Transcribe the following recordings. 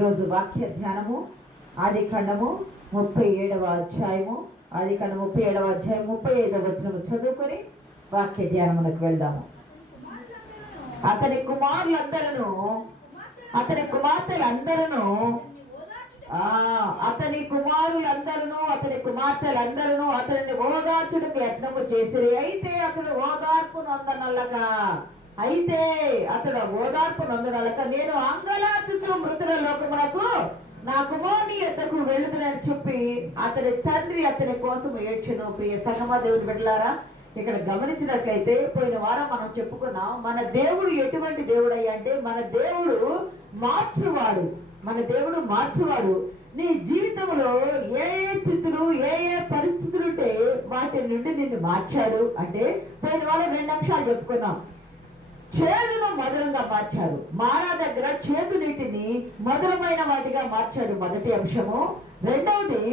ఈరోజు వాక్య ధ్యానము ఆదికాండము 37వ అధ్యాయము, ఆదికాండము 37వ అధ్యాయం 35వ వచనము చదువుకొని వాక్య ధ్యానమునకు వెళ్దాము. అతని కుమార్తెలందరూ అతని కుమార్తెలందరూ అతనిని ఓదార్చుటకు యత్నము చేసిరి. అయితే అతడు ఓదార్పు నొందనలక నేను అంగలార్చుచు మృతుల లోకమునకు నా కుమారుని యొద్దకు వెళ్ళుదునని చెప్పి అతని తండ్రి అతని కోసం ఏడ్చెను. ప్రియ సంగమా, దేవుని బిడ్డలారా, ఇక్కడ గమనించినట్లయితే పోయిన వారం మనం చెప్పుకున్నాం, మన దేవుడు ఎటువంటి దేవుడు అయ్యా అంటే మన దేవుడు మార్చువాడు. నీ జీవితంలో ఏ స్థితులు ఏ పరిస్థితులు ఉంటే వాటి నుండి నిన్ను మార్చాడు అంటే పోయిన వారం 2 అంశాలు చెప్పుకున్నాం. చేదును మధురంగా మార్చాడు. మారా దగ్గర చేదు నీటిని మధురమైన వాటిగా మార్చాడు, మొదటి అంశము. రెండవది,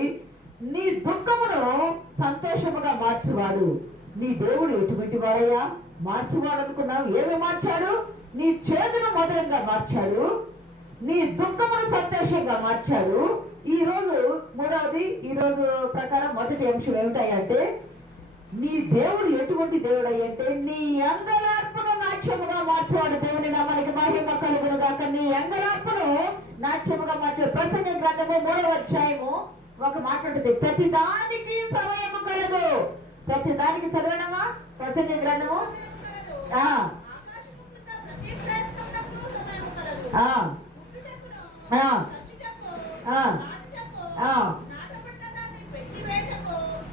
నీ దుఃఖమును సంతోషముగా మార్చువాడు. నీ దేవుడు ఎటువంటి వాడయ్యా? మార్చువాడు అనుకున్నావు. ఏమి మార్చాడు? నీ చేదును మధురంగా మార్చాడు, నీ దుఃఖమును సంతోషంగా మార్చాడు. మూడవది, ఈరోజు ప్రకారం మొదటి అంశం ఏమిటాయంటే నీ దేవుడు ఎటువంటి దేవుడు అయ్యంటే నీ అంగలార్పును నాట్యముగా మార్చేవాడు. దేవుని నామానికి మహిమ కలుగును గాక. నీ అంగలార్పును నాట్యముగా మార్చాడు. ప్రసంగ గ్రంథము 3వ అధ్యాయము ఒక మాట ఉంటుంది, ప్రతిదానికి సమయము కలదు. ప్రతిదానికి చదవడమా? ప్రసంగ గ్రంథము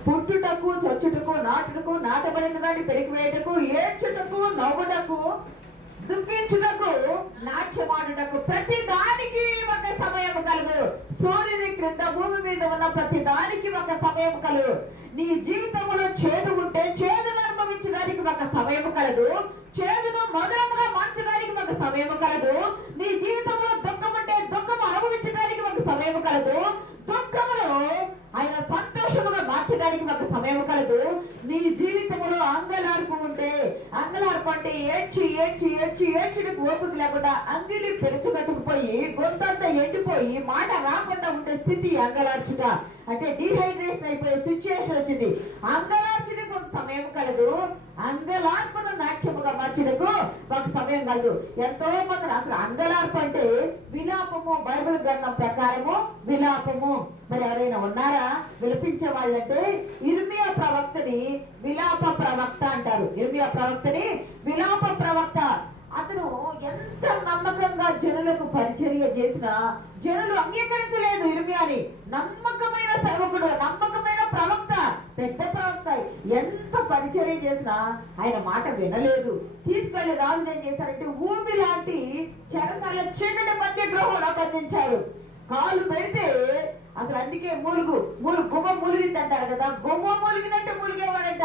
పుట్టుటకు, చచ్చుటకు, నాటుటకు, నాటబడిన దాన్ని పెరిగివేయటకు, ఏడ్చుటకు, నవ్వుటకు, దుఃఖించుటకు, నాట్యమాడుటకు ప్రతి దానికి ఒక సమయం కలదు. సూర్యుని క్రింద భూమి మీద ఉన్న ప్రతి దానికి ఒక సమయం కలదు. నీ జీవితంలో చేదు ఉంటే చేదును అనుభవించడానికి ఒక సమయం కలదు. చేదును మధురముగా మార్చడానికి ఒక సమయం కలదు. నీ జీవితంలో దుఃఖం ఉంటే దుఃఖం అనుభవించడానికి ఒక సమయం కలదు. దుఃఖమును ఆయన సంతోషముగా మార్చడానికి ఒక సమయం కలదు. నీ జీవితంలో అంగలార్పు ఉంటే, అంగలార్పు అంటే ఏడ్చినకు ఓపిక లేకుండా అంగిలి పెరుచుకట్టుకుపోయి గొంతంతా ఎండిపోయి మాట రాకుండా ఉండే స్థితి అంగలార్చుట అంటే డీహైడ్రేషన్ అయిపోయే సిచ్యుయేషన్ వచ్చింది. అంగలార్చుటకు ఒక సమయం కలదు, అంగలార్పును నాట్యముగా మార్చుటకు ఒక సమయం కలదు. ఎంతో మంది అసలు అంగలార్పు అంటే విలాపము, బైబిల్ గ్రంథం ప్రకారము విలాపము. మరి ఎవరైనా ఉన్నారా విలపించే వాళ్ళంటే? ఇర్మియా ప్రవక్తని విలాప ప్రవక్త అంటారు. ఇర్మియా ప్రవక్తని విలాప ప్రవక్త. అతను ఎంత నమ్మకంగా జనులకు పరిచర్య చేసినా జనులు అంగీకరించలేదు ఇర్మియాని. నమ్మకమైన సేవకుడు, నమ్మకమైన ప్రవక్త, పెద్ద ప్రవక్త. ఎంత పరిచర్య చేసినా ఆయన మాట వినలేదు. తీసుకెళ్లి రాజును ఏం చేశారంటే ఊబి లాంటి చెరసాల చీకటి మధ్య గృహంలో బంధించారు. కాలు పెడితే అసలు అందుకే గుమ్మ మూలిగింది అంటారు కదా, గుమ్మ మూలిగినట్టు మూలిగేవాడంట.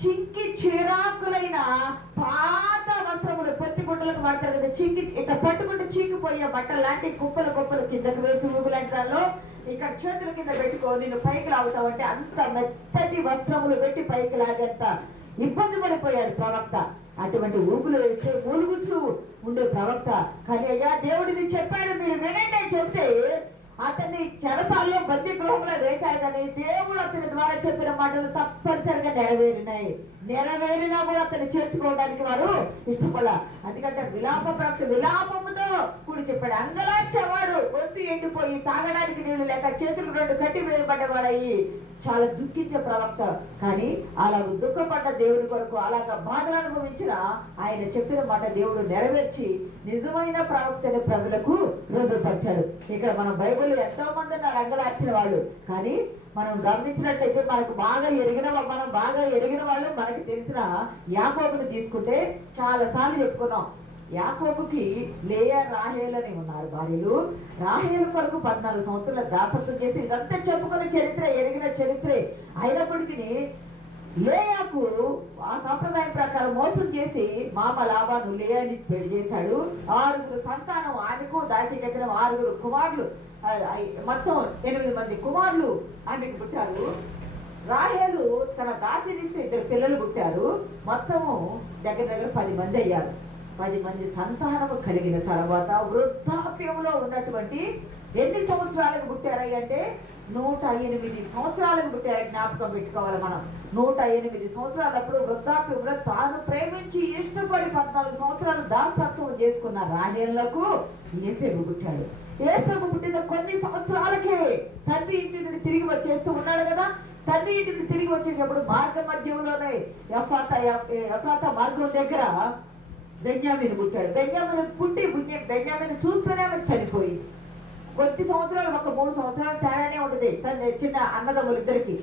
చింకి చిరాకులైన పాత వస్త్రములు పొత్తి గుండలకు వాడతారు కదా, చింకి ఇట్లా పట్టుకుంటే చీకిపోయే బట్టలు లాంటి కుప్పలు కిందకు వేసి ఊగులాంటి దానిలో ఇక్కడ చేతుల కింద పెట్టుకో నిన్ను పైకి లాగుతావంటే అంత మెత్తటి వస్త్రములు పెట్టి పైకి లాగేంత ఇబ్బంది పడిపోయాడు ప్రవక్త. అటువంటి ఊపులు వేస్తే మూలుగుచ్చు ఉండే ప్రవక్త. కానీ అయ్యా దేవుడిని చెప్పాడు, మీరు వినండి అని చెప్తే అతన్ని చెరసాల్లో బందీ గృహంలో వేశారు. కానీ దేవుడు అతని ద్వారా చెప్పిన మాటలు తప్పనిసరిగా నెరవేరినా కూడా అతన్ని చేర్చుకోవడానికి వారు ఇష్టపడ. ఎందుకంటే విలాప ప్రవక్త విలాపముతో కూడి చెప్పాడు. అంగలార్చేవాడు, గొంతు ఎండిపోయి తాగడానికి నీళ్లు లేక చేతులు 2 కట్టి వేయబడ్డవాడయ్యి చాలా దుఃఖించే ప్రవక్త. కానీ అలాగ దుఃఖపడ్డ దేవుడి కొరకు అలాగ బాధలు అనుభవించిన ఆయన చెప్పిన మాట దేవుడు నెరవేర్చి నిజమైన ప్రవక్తని ప్రజలకు రుజువుపరిచాడు. ఇక్కడ మనం బైబిల్లో ఎంతో మంది ఉన్నారు అంగలార్చిన వాళ్ళు. కానీ మనం గమనించినట్లయితే మనం బాగా ఎరిగిన వాళ్ళు మనకి తెలిసిన యాకోబుని తీసుకుంటే చాలా సార్లు చెప్పుకున్నాం. యాకోబుకి లేయా, రాహేల్ అని ఉన్నారు భార్యలు. రాహేలు కొరకు 14 సంవత్సరాల దాసత్వం చేసి ఇదంతా చెప్పుకునే చరిత్ర, ఎరిగిన చరిత్రే. అయినప్పటికీ లేయాకు ఆ సంప్రదాయం ప్రకారం మోసం చేసి మామ లాబాను లేయాని పెళ్లి చేశాడు. 6 సంతానం ఆమెకు, దాసికెత్తిన 6 కుమారులు, మొత్తం 8 మంది కుమారులు ఆమెకు పుట్టారు. రాహేలు తన దాసినిస్తే 2 పిల్లలు పుట్టారు. మొత్తము దగ్గర 10 మంది అయ్యారు. 10 మంది సంతానము కలిగిన తర్వాత వృద్ధాప్యంలో ఉన్నటువంటి ఎన్ని సంవత్సరాలకు పుట్టారయ్య అంటే 108 సంవత్సరాలకు పుట్టారని జ్ఞాపకం పెట్టుకోవాలి మనం. 108 సంవత్సరాలప్పుడు వృద్ధాప్యంలో తాను ప్రేమించి ఇష్టపడి 14 సంవత్సరాలు దాసత్వం చేసుకున్న రాణేళ్లకు యేసేపు పుట్టాడు. యేసేపు పుట్టిన కొన్ని సంవత్సరాలకే తండ్రి ఇంటి నుండి తిరిగి వచ్చేస్తూ ఉన్నాడు కదా. తండ్రి ఇంటి నుండి తిరిగి వచ్చేటప్పుడు మార్గ మధ్యంలోనే ఎఫ్రాతా మార్గం దగ్గర బెన్యామీను పుట్టాడు. బెన్యామీను చూస్తూనే ఆమె చనిపోయింది. కొద్ది సంవత్సరాలు, ఒక 3 సంవత్సరాల తేడానే ఉంటుంది తన చిన్న అన్నదమ్ములు ఇద్దరికి.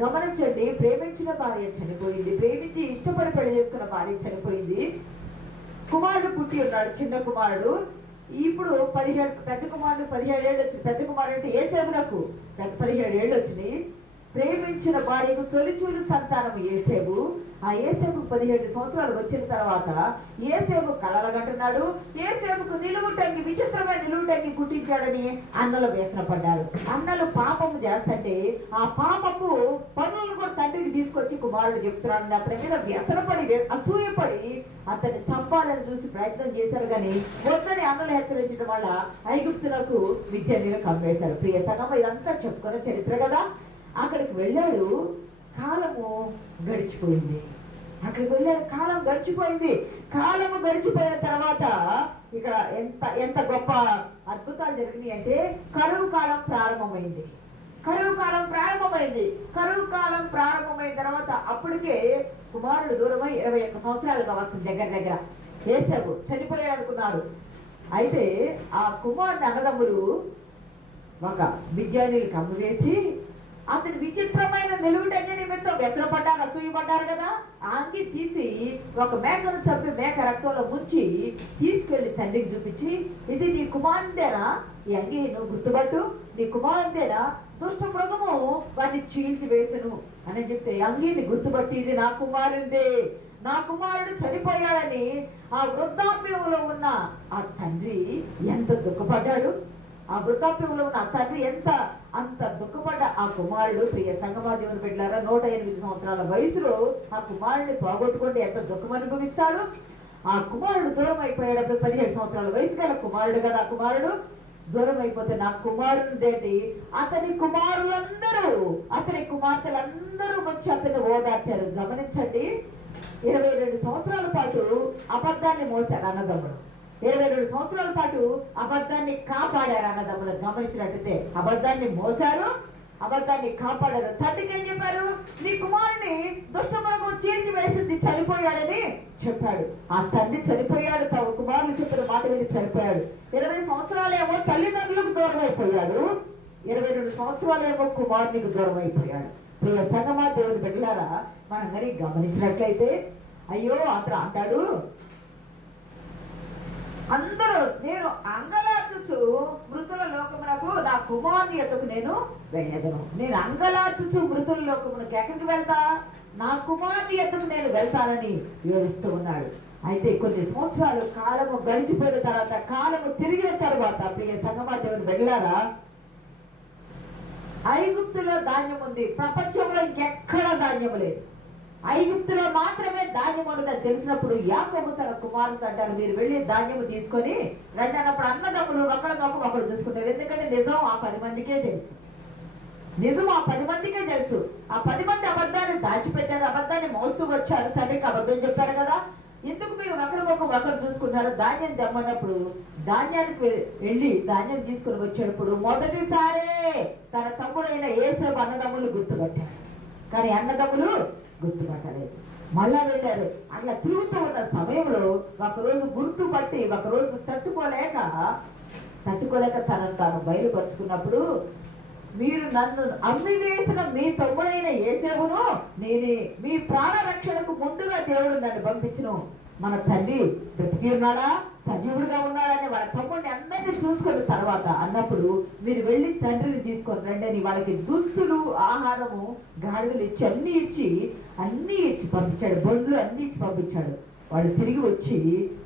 గమనించండి, ప్రేమించిన భార్య చనిపోయింది, ప్రేమించి ఇష్టపడి పెళ్లి చేసుకున్న భార్య చనిపోయింది. కుమారుడు పుట్టి ఉన్నాడు, చిన్న కుమారుడు. ఇప్పుడు 17, పెద్ద కుమారుడు 17 ఏళ్ళు వచ్చింది. పెద్ద కుమారుడు అంటే యేసేపునకు 17 ఏళ్ళు వచ్చినాయి. ప్రేమించిన భార్యకు తొలిచూలు సంతానము యేసేపు. ఆ యేసేపు 17 సంవత్సరాలు వచ్చిన తర్వాత యేసేపు కలలుగంటున్నాడు. యేసేపుకు నిలువుటంగి, విచిత్రమైన నిలువుటంగి కుట్టించాడని అన్నలు వ్యసన పడ్డారు. అన్నలు పాపము చేస్తుంటే ఆ పాపపు పనులను కూడా తండ్రికి తీసుకొచ్చి కుమారుడు చెప్తున్నాడు. అతని మీద వ్యసనపడి, అసూయపడి అతన్ని చంపాలని చూసి ప్రయత్నం చేశారు. కానీ వద్దని అన్నలు హెచ్చరించడం వల్ల ఐగుప్తులకు విద్యను కమ్మేశారు. ప్రియ సంగమ, ఇదంతా చెప్పుకున్న చరిత్ర కదా. అక్కడికి వెళ్ళాడు, కాలము గడిచిపోయింది. అక్కడికి వెళ్ళాడు, కాలం గడిచిపోయింది. కాలము గడిచిపోయిన తర్వాత ఇక్కడ ఎంత గొప్ప అద్భుతాలు జరిగినాయి అంటే కరువు కాలం ప్రారంభమైంది. కరువు కాలం ప్రారంభమైన తర్వాత అప్పటికే కుమారుడు దూరమై 21 సంవత్సరాలుగా వస్తుంది. దగ్గర యేసేపు చనిపోయాడు అనుకున్నారు. అయితే ఆ కుమారుడు అన్నదమ్ములు ఒక మిద్యానీయులకు అమ్మివేసి అతని విచిత్రమైన నిలువుటంగి నిమిత్తం వ్యసనపడ్డారు, అసూయపడ్డారు కదా. ఆంగి తీసి ఒక మేకను చంపి మేక రక్తంలో ముంచి తీసుకెళ్లి తండ్రికి చూపించి, ఇది నీ కుమారుడేనా, ఈ అంగి నువ్వు గుర్తుపట్టు, నీ కుమారుడేనా, దుష్ట మృగము వాడిని చీల్చి వేసను అని చెప్తే అంగిని గుర్తుపట్టి, ఇది నా కుమారుడే, నా కుమారుడు చనిపోయాడని ఆ వృద్ధాప్యంలో ఉన్న ఆ తండ్రి ఎంత దుఃఖపడ్డాడు. ఆ వృద్ధాప్యంలో ఉన్న ఆ తండ్రి అంత దుఃఖపడ్డ ఆ కుమారుడు. ప్రియ సంగమా దేవుని బిడ్డలారా, 108 సంవత్సరాల వయసులో ఆ కుమారుడిని పోగొట్టుకుంటే ఎంత దుఃఖం అనుభవిస్తాడు. ఆ కుమారుడు దూరం అయిపోయేటప్పుడు 17 సంవత్సరాల వయసు గల కుమారుడు కదా. ఆ కుమారుడు దూరం అయిపోతే నా కుమారుడేంటి, అతని కుమార్తెలందరూ వచ్చి అతన్ని ఓదార్చారు. గమనించండి, 22 సంవత్సరాల పాటు అబద్ధాన్ని మోసాడు అన్నదమ్ముడు. 22 సంవత్సరాల పాటు అబద్ధాన్ని కాపాడారు అన్నదమ్ములు. గమనించినట్టయితే అబద్ధాన్ని మోసారు, అబద్ధాన్ని కాపాడారు. తండ్రికి ఏం చెప్పారు, నీ కుమారుని దుష్టమృగం చీల్చి వేసింది, చనిపోయాడని చెప్పాడు. ఆ తండ్రి చనిపోయాడు, తమ కుమారులు చెప్పిన మాట మీద చనిపోయాడు. 20 సంవత్సరాలేమో తల్లిదండ్రులకు దూరం అయిపోయాడు, 22 సంవత్సరాలేమో కుమారునికి దూరం అయిపోయాడు. ప్రియ సంగమా దేవుని బిడ్డలారా, మనం మరి గమనించినట్లయితే అయ్యో అతను అంటాడు, అందరూ నేను అంగలార్చుచు మృతుల లోకమునకు నా కుమారుని యొద్దకు నేను వెళ్ళేదను. నేను అంగలార్చుచు మృతుల లోకమునకు ఎక్కడికి వెళ్తా, నా కుమారుని యొద్దకు నేను వెళ్తానని వివరిస్తూ ఉన్నాడు. అయితే కొన్ని సంవత్సరాలు కాలము గడిచిపోయిన తర్వాత, కాలము తిరిగిన తర్వాత ప్రియ సంగమా దేవుని వెళ్ళారా, ఐగుప్తులో ధాన్యం ఉంది, ప్రపంచంలో ఇంకెక్కడ ధాన్యం లేదు. ఐగుప్తులో మాత్రమే ధాన్యం ఉండదని తెలిసినప్పుడు యాకోబు తన కుమారుడు అంటారు, మీరు వెళ్ళి ధాన్యము తీసుకొని రండి అన్నప్పుడు అన్నదమ్ములు ఒకరు చూసుకుంటారు. ఎందుకంటే నిజం ఆ 10 మందికే తెలుసు. ఆ 10 మంది అబద్ధాన్ని దాచిపెట్టారు, అబద్ధాన్ని మోస్తూ వచ్చారు. తండ్రికి అబద్ధం చెప్పారు కదా. ఎందుకు మీరు ఒకరు చూసుకున్నారు? ధాన్యం తెమ్మన్నప్పుడు ధాన్యానికి వెళ్ళి ధాన్యం తీసుకుని వచ్చేటప్పుడు మొదటిసారే తన తమ్ముడైన యేసేపు అన్నదమ్ములు గుర్తుపట్టారు. కానీ అన్నదమ్ములు గుర్తుపట్టలేదు. మళ్ళా వెళ్ళారు. అట్లా తిరుగుతూ ఉన్న సమయంలో ఒకరోజు గుర్తుపట్టి, ఒకరోజు తట్టుకోలేక తనను తాను బయలుపరుచుకున్నప్పుడు, మీరు నన్ను అమ్మివేసిన మీ తమ్ముడైన యేసేపును నేనే, మీ ప్రాణ రక్షణకు ముందుగా దేవుడు నన్ను పంపించును. మన తండ్రి బ్రతికి ఉన్నాడా, సజీవుడిగా ఉన్నాడని వాళ్ళ తమ్ముడిని అందరినీ చూసుకున్న తర్వాత అన్నప్పుడు, మీరు వెళ్ళి తండ్రిని తీసుకొని రండి అని వాళ్ళకి దుస్తులు, ఆహారము, గాడిదలు ఇచ్చి అన్నీ ఇచ్చి పంపించాడు. బండ్లు అన్ని ఇచ్చి పంపించాడు. వాళ్ళు తిరిగి వచ్చి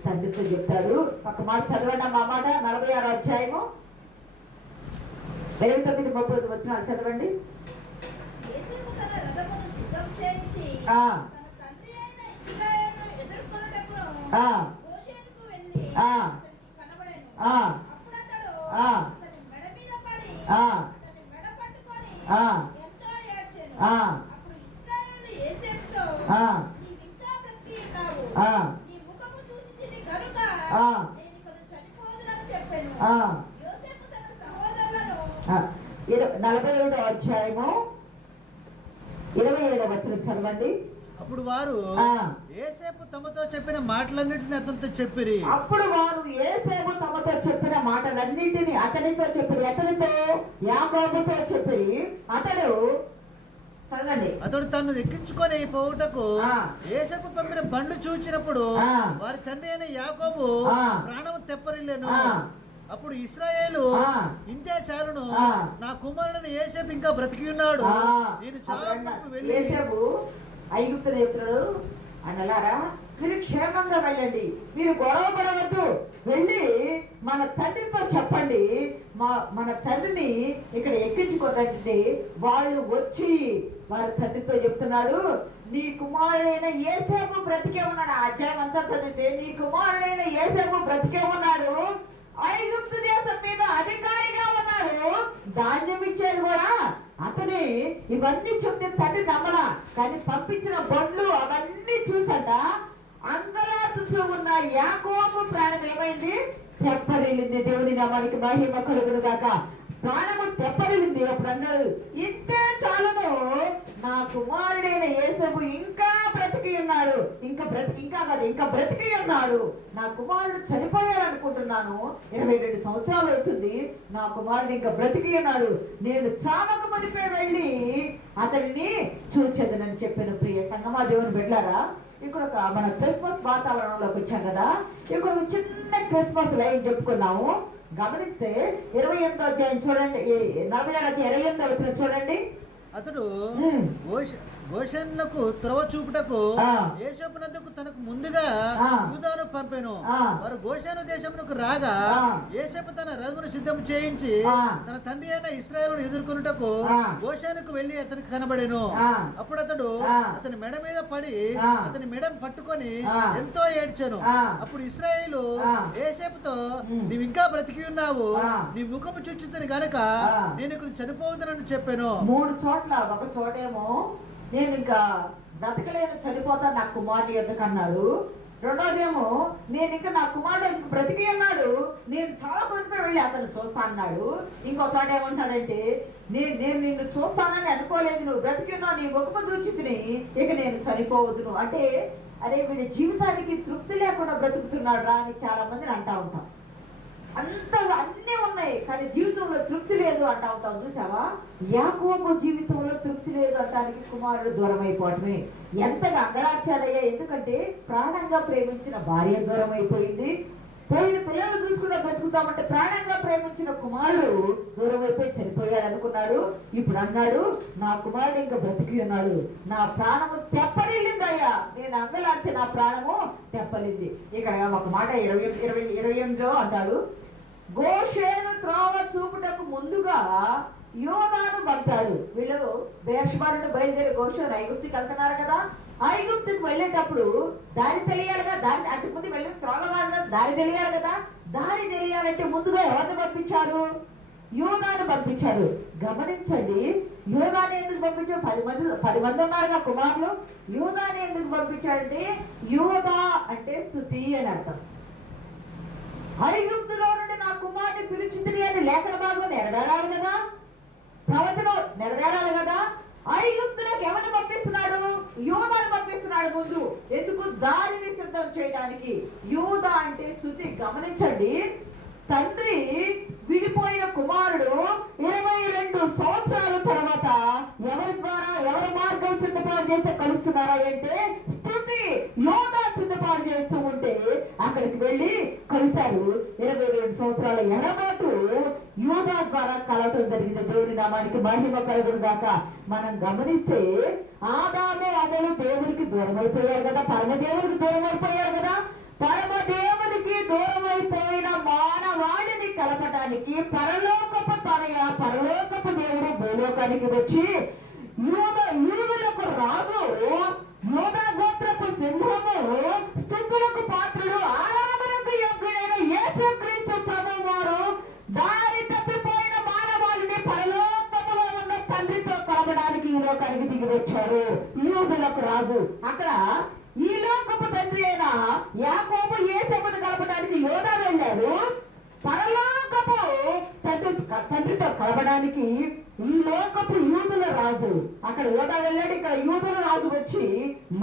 తండ్రితో చెప్తారు. ఒక మాట చదవండి మా మాట, 46వ అధ్యాయము 29-30 వచనాలు చదవండి. ఆ, అతనికి కనబడెను. ఆ, అప్పుడు అతడు ఆ, అతని మెడ మీద పడి ఆ, అతని మెడ పట్టుకొని ఆ, ఎంతో ఏడ్చెను. ఆ, అప్పుడు ఇశ్రాయేలు యోసేపుతో, ఆ, నీవింకా బ్రతికి ఉన్నావు. ఆ, నీ ముఖము చూచితిని గనుక ఆ, నేనికను చనిపోదునని చెప్పెను. ఆ. యోసేపు తన సహోదరులను 47వ అధ్యాయము 27వ వచనం చదవండి. అప్పుడు వారు ఆ. యోసేపు తమతో చెప్పిన మాటలన్నిటిని అతనితో చెప్పిరి. అప్పుడు వారు యోసేపు తమతో చెప్పిన మాటలన్నిటిని అతనితో చెప్పిరి. అతనితో యాకోబుతో చెప్పిరి. అతడు చదవండి. అతడు తను ఎక్కించుకొని పోవుటకు ఆ. యోసేపు పంపిన బండ్లు చూచినప్పుడు ఆ. వారి తండ్రి అయిన యాకోబు ఆ. ప్రాణము తెప్పరిల్లేను. ఆ. అప్పుడు ఇశ్రాయేలు ఆ. ఇంతే చాలును, ఆ. నా కుమారుడు యోసేపు ఇంకా బ్రతికి ఉన్నాడు, ఆ, నేను అప్పుడన్నా చావు వెళ్ళి యోసేపు ఐగుప్తులు చెప్తున్నాడు, అన్నలారా మీరు క్షేమంగా వెళ్ళండి, మీరు గొడవ పడవద్దు, వెళ్ళి మన తండ్రితో చెప్పండి, మన తండ్రిని ఇక్కడ ఎక్కించుకోరండి. వాళ్ళు వచ్చి వారి తండ్రితో చెప్తున్నాడు, నీ కుమారుడైన యోసేపు బ్రతికే ఉన్నాడు. ఆ అధ్యాయం అంతా చదివితే నీ కుమారుడైన యోసేపు బ్రతికే ఉన్నాడు, ఐగుప్తు దేశం మీద అధికారిగా ఉన్నాడు, ధాన్యం ఇచ్చేది కూడా అతని. ఇవన్నీ చెప్తే తండ్రి నమ్మలా, కానీ పంపించిన బండ్లు అవన్నీ చూసట అంగలార్చుతూ ఉన్న యాకోబు ప్రాణం ఏమైంది? తెప్పరిల్లింది. దేవుని నామానికి మహిమ కలుగును గాక. ప్రాణము తెప్పరిల్లింది. అప్పుడు అన్నాడు, ఇంతే చాలును, నా కుమారుడైన యేసేపు ఇంకా బ్రతికి ఉన్నాడు, ఇంకా బ్రతికి ఉన్నాడు. నా కుమారుడు చనిపోయాడు అనుకుంటున్నాను, 22 సంవత్సరాలు అవుతుంది, నా కుమారుడు ఇంకా బ్రతికి ఉన్నాడు, నేను చావక మునిపే వెళ్ళి అతడిని చూచెదనని చెప్పాను. ప్రియ సంగమా దేవుని బిడ్డలారా, ఇక్కడ ఒక మన క్రిస్మస్ వాతావరణంలోకి వచ్చాం కదా, ఇక్కడ ఒక చిన్న క్రిస్మస్ లైన్ చెప్పుకున్నాము. గమనిస్తే 28వ అధ్యాయం చూడండి, 47 వచ్చిన చూడండి. అతడు గోషెనుకు త్రోవ చూపుటకు యోసేపునందుకు తనకు ముందుగా యూదాను పంపెను. వారు గోషెను దేశమునకు రాగా యోసేపు తన రథమును సిద్ధం చేయించి తన తండ్రి అయిన ఇశ్రాయేలును ఎదుర్కొనుటకు గోషెనుకు వెళ్లి అతనికి కనబడెను. అప్పుడు అతడు అతని మెడ మీద పడి అతని మెడ పట్టుకొని ఎంతో ఏడ్చెను. అప్పుడు ఇశ్రాయేలు యోసేపుతో, నీవు ఇంకా బ్రతికి ఉన్నావు, నీ ముఖము చూచుతని గనుక నేను ఇక్కడ చనిపోవదనని చెప్పాను. 3 చోట్ల, ఒక చోటేమో నేను ఇంకా బ్రతకలేను, చనిపోతాను, నా కుమారుని ఎందుకు అన్నాడు. రెండోదేమో నేను ఇంకా నా కుమారుడు బ్రతికి ఉన్నాడు, నేను చాలా కొనిపై వెళ్ళి అతను చూస్తా అన్నాడు. ఇంకో చోట ఏమంటాడంటే, నేను నిన్ను చూస్తానని అనుకోలేదు, నువ్వు బ్రతికి ఉన్నావు, నీ ముఖము చూచితిని, ఇక నేను చనిపోవద్దును. అంటే అరే వీడి జీవితానికి తృప్తి లేకుండా బ్రతుకుతున్నాడు రా అని చాలా మందిని అంటా ఉంటాం. అన్నీ ఉన్నాయి కానీ జీవితంలో తృప్తి లేదు అంటా ఉంటాం. చూసావా, యాకోబు జీవితంలో తృప్తి లేదు అంటానికి కుమారుడు దూరం అయిపోవటమే. ఎంతగా అంగరాచాడయ్యా, ఎందుకంటే ప్రాణంగా ప్రేమించిన భార్య దూరం అయిపోయింది, పోయిన పిల్లలు చూసుకుంటే బ్రతుకుతామంటే ప్రాణంగా ప్రేమించిన కుమారుడు దూరం అయిపోయి చనిపోయాడు అనుకున్నాడు. ఇప్పుడు అన్నాడు, నా కుమారుడు ఇంకా బ్రతికి ఉన్నాడు, నా ప్రాణము తెప్పలిల్లిందయ్యా, నేను అంగలార్చి నా ప్రాణము తెప్పలింది. ఇక్కడ ఒక మాట 28లో అంటాడు, గోషేను త్రోవ చూపుటకు ముందుగా యోదాను పంపాడు. వీళ్ళు బేర్షెబాను బయలుదేరి గోషేను ఐగుప్తుకి వెళ్తున్నారు కదా, ఐగుప్తుకి వెళ్ళేటప్పుడు దారి తెలియాలి కదా, దారి అటు ముందు వెళ్ళిన త్రోవ కాదు కదా, దారి తెలియాలి కదా. దారి తెలియాలంటే ముందుగా ఎవరిని పంపించారు? యోదాను పంపించారు. గమనించండి, యోదాని ఎందుకు పంపించారు? 10 మంది ఉన్నారుగా కుమారులు. యోదాని ఎందుకు పంపించాడంటే, యోదా అంటే స్తుతి అని అర్థం. ఐగుప్తులో నుండి నా కుమారుని పిలిచితిని అని లేఖన భాగం నెరవేరాలి కదా, ప్రవచనం నెరవేరాలి కదా. ఐగుప్తులకు ఎవరిని పంపిస్తున్నాడు? యోదాను పంపిస్తున్నాడు ముందు. ఎందుకు? దారిని సిద్ధం చేయడానికి. యోదా అంటే స్తుతి. గమనించండి, తండ్రి విడిపోయిన కుమారుడు 22 సంవత్సరాల తర్వాత ఎవరి ద్వారా, ఎవరి మార్గం సిద్ధపాటు చేస్తే కలుస్తున్నారా అంటే స్తుతి. యోదా సిద్ధపాటు చేస్తూ ఉంటే అక్కడికి వెళ్ళి కలిశారు. 22 సంవత్సరాల ఎడబాటు యోదా ద్వారా కలవటం జరిగింది. దేవుని నామానికి మహిమ కలుగును గాక. మనం గమనిస్తే ఆదాము అమలు దేవునికి దూరం అయిపోయారు కదా, పరమదేవునికి దూరం అయిపోయారు కదా. పరమదేవునికి దూరం అయిపోయిన మానవాళిని కలపడానికి పరలోకపు తనయ, పరలోకపు దేవుడు భూలోకానికి వచ్చి యూదులకు రాజు, యోధా గోత్రపు సింహము, స్తుతులకు పాత్రుడు, ఆరాధనకు యోగ్యుడైన యూదులకు రాజు. అక్కడ ఈ లోకపు తండ్రి అయిన యాకోబు యోసేపును కలపడానికి యోదా వెళ్ళాడు. పరలోకపు తండ్రితో కలపడానికి ఈ లోకపు యూదుల రాజు అక్కడ యోదా వెళ్ళాడు. ఇక్కడ యూదుల రాజు వచ్చి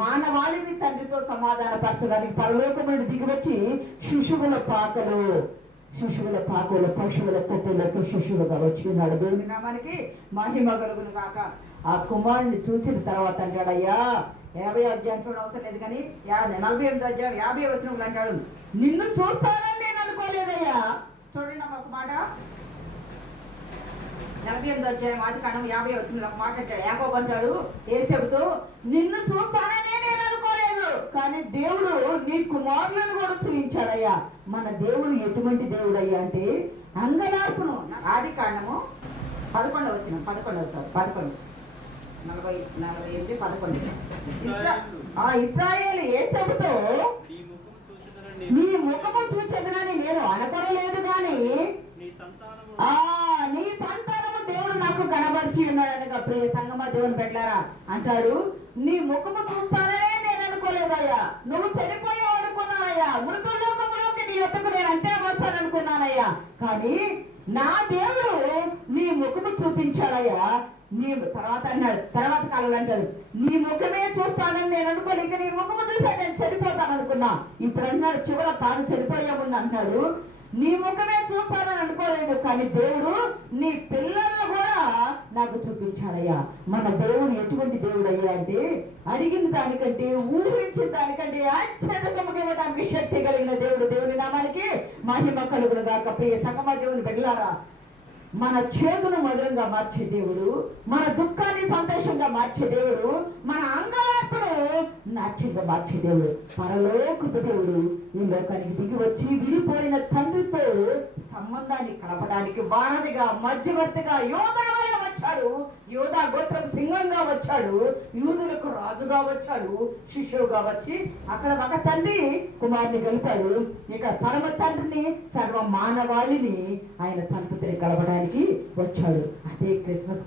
మానవాళిని తండ్రితో సమాధానపరచడానికి పరలోకం నుండి దిగి వచ్చి శిశువుల పాకలు పశువుల తొట్టులకు శిశువుగా వచ్చి ఉన్నాడు. దేవుని నామానికి మహిమ కలుగును కాక. ఆ కుమారుని చూసిన తర్వాత అంటాడు, అయ్యా 50 అధ్యాయం చూడవసరం లేదు కానీ 48 అధ్యాయం 50 వచనములు అంటాడు, నిన్ను చూస్తానని నేను అనుకోలేదయ్యా. చూడండి అమ్మ ఒక మాట, 48 అధ్యాయం ఆదికాండం 50 వచనంలో ఒక మాట అంటాడు. యాకోబు అంటాడు యోసేపుతో, నిన్ను చూస్తానని నేను అనుకోలేదు, కానీ దేవుడు నీ కుమారులను కూడా చూపించాడయ్యా. మన దేవుడు ఎటువంటి దేవుడు అయ్యా అంటే అంగలార్పును. ఆదికాండము 11 వచనం 11 ఇశ్రాయేలు యోసేపుతో, నీ ముఖము చూచెదనని నేను అనుకోలేదు కానీ నీ సంతానము దేవుడు నాకు కనబరిచి ఉన్నాడనగా. ప్రియ సంగమా దేవుని పెట్టారా అంటాడు, నీ ముఖము చూస్తాననే నేను అనుకోలేదయ్యా. నువ్వు చనిపోయావు అనుకున్నానయ్యా, మృతులోకములోకి నీ యొక్కకు నేను అంటే వస్తాననుకున్నానయ్యా, కానీ నా దేవుడు నీ ముఖము చూపించాడయ్యా. నీ తర్వాత కాలంలో అంటారు, నీ ముఖమే చూస్తానని నేను అనుకోలే, ఇక నీ ముఖము చూసా నేను చనిపోతాను అనుకున్నా. ఇప్పుడు అన్నాడు చివర తాను చనిపోయే ముందు అంటాడు, నీ ముఖమే చూస్తానని అనుకోలేదు, కానీ దేవుడు నీ పిల్లలను కూడా నాకు చూపించాడయ్యా. మన దేవుడు ఎటువంటి దేవుడు అయ్యా అంటే అడిగిన దానికంటే ఊహించిన దానికంటే అత్యధికముగా ఇవ్వడానికి శక్తి కలిగిన దేవుడు. దేవుని నామానికి మహిమ కలుగును గాక. ప్రియ సంగమ దేవుని బిడ్డలారా, మన చేదును మధురంగా మార్చే దేవుడు, మన దుఃఖాన్ని సంతోషంగా మార్చే దేవుడు, మన అంగలార్పును నాట్యంగా మార్చే దేవుడు, పరలోకపు దేవుడు ఈ లోకానికి దిగి వచ్చి విడిపోయిన తండ్రితో సంబంధాన్ని కలపడానికి వారధిగా మధ్యవర్తిగా యోధావలే వచ్చాడు. యోధా గోత్రం సింహంగా వచ్చాడు, యూదులకు రాజుగా వచ్చాడు, శిష్యువుగా వచ్చి అక్కడ ఒక తండ్రి కుమారుని కలిపాడు. ఇక పరమ తండ్రిని సర్వ మానవాళిని ఆయన సంతతిని కలపడానికి వచ్చాడు. అదే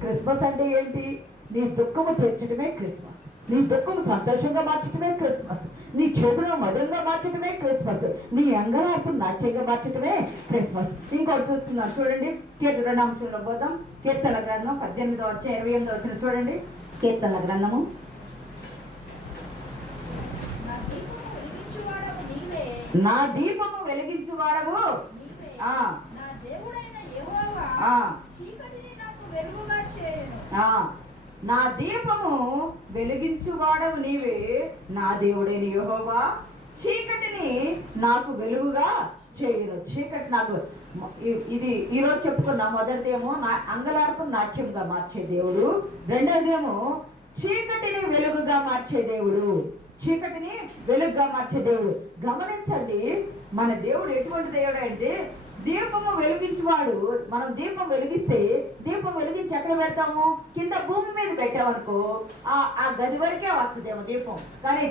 క్రిస్మస్ అంటే ఏంటి? నీ దుఃఖము తెచ్చడమే క్రిస్మస్, నీ దుఃఖము సంతోషంగా మార్చడమే క్రిస్మస్, నీ చెడును మధురంగా మార్చడమే క్రిస్మస్, నీ అంగలార్పు నాట్యంగా మార్చడమే క్రిస్మస్. ఇంకోటి చూస్తున్నాం చూడండి, కీర్తన అంశంలో పోదాం. కీర్తన గ్రంథం 18వ అధ్యాయం 28వ వచనం చూడండి. కీర్తన గ్రంథము, నా దీపము వెలిగించువాడవు నా దీపము వెలిగించువాడవు నీవే, నా దేవుడైన యెహోవా చీకటిని నాకు వెలుగుగా చేయను. చీకటి నాకు ఇది ఈరోజు చెప్పుకున్న మొదటిదేమో అంగలార్పు నాట్యంగా మార్చే దేవుడు, రెండోదేమో చీకటిని వెలుగుగా మార్చే దేవుడు. చీకటిని వెలుగుగా మార్చే దేవుడు. గమనించండి, మన దేవుడు ఎటువంటి దేవుడు అంటే దీపము వెలిగించువాడు. మనం దీపం వెలిగిస్తే దీపం వెలిగించి ఎక్కడ పెడతాము? కింద భూమి మీద పెట్టామనుకో ఆ గది వరకే వస్తుందేమో దీపం, కానీ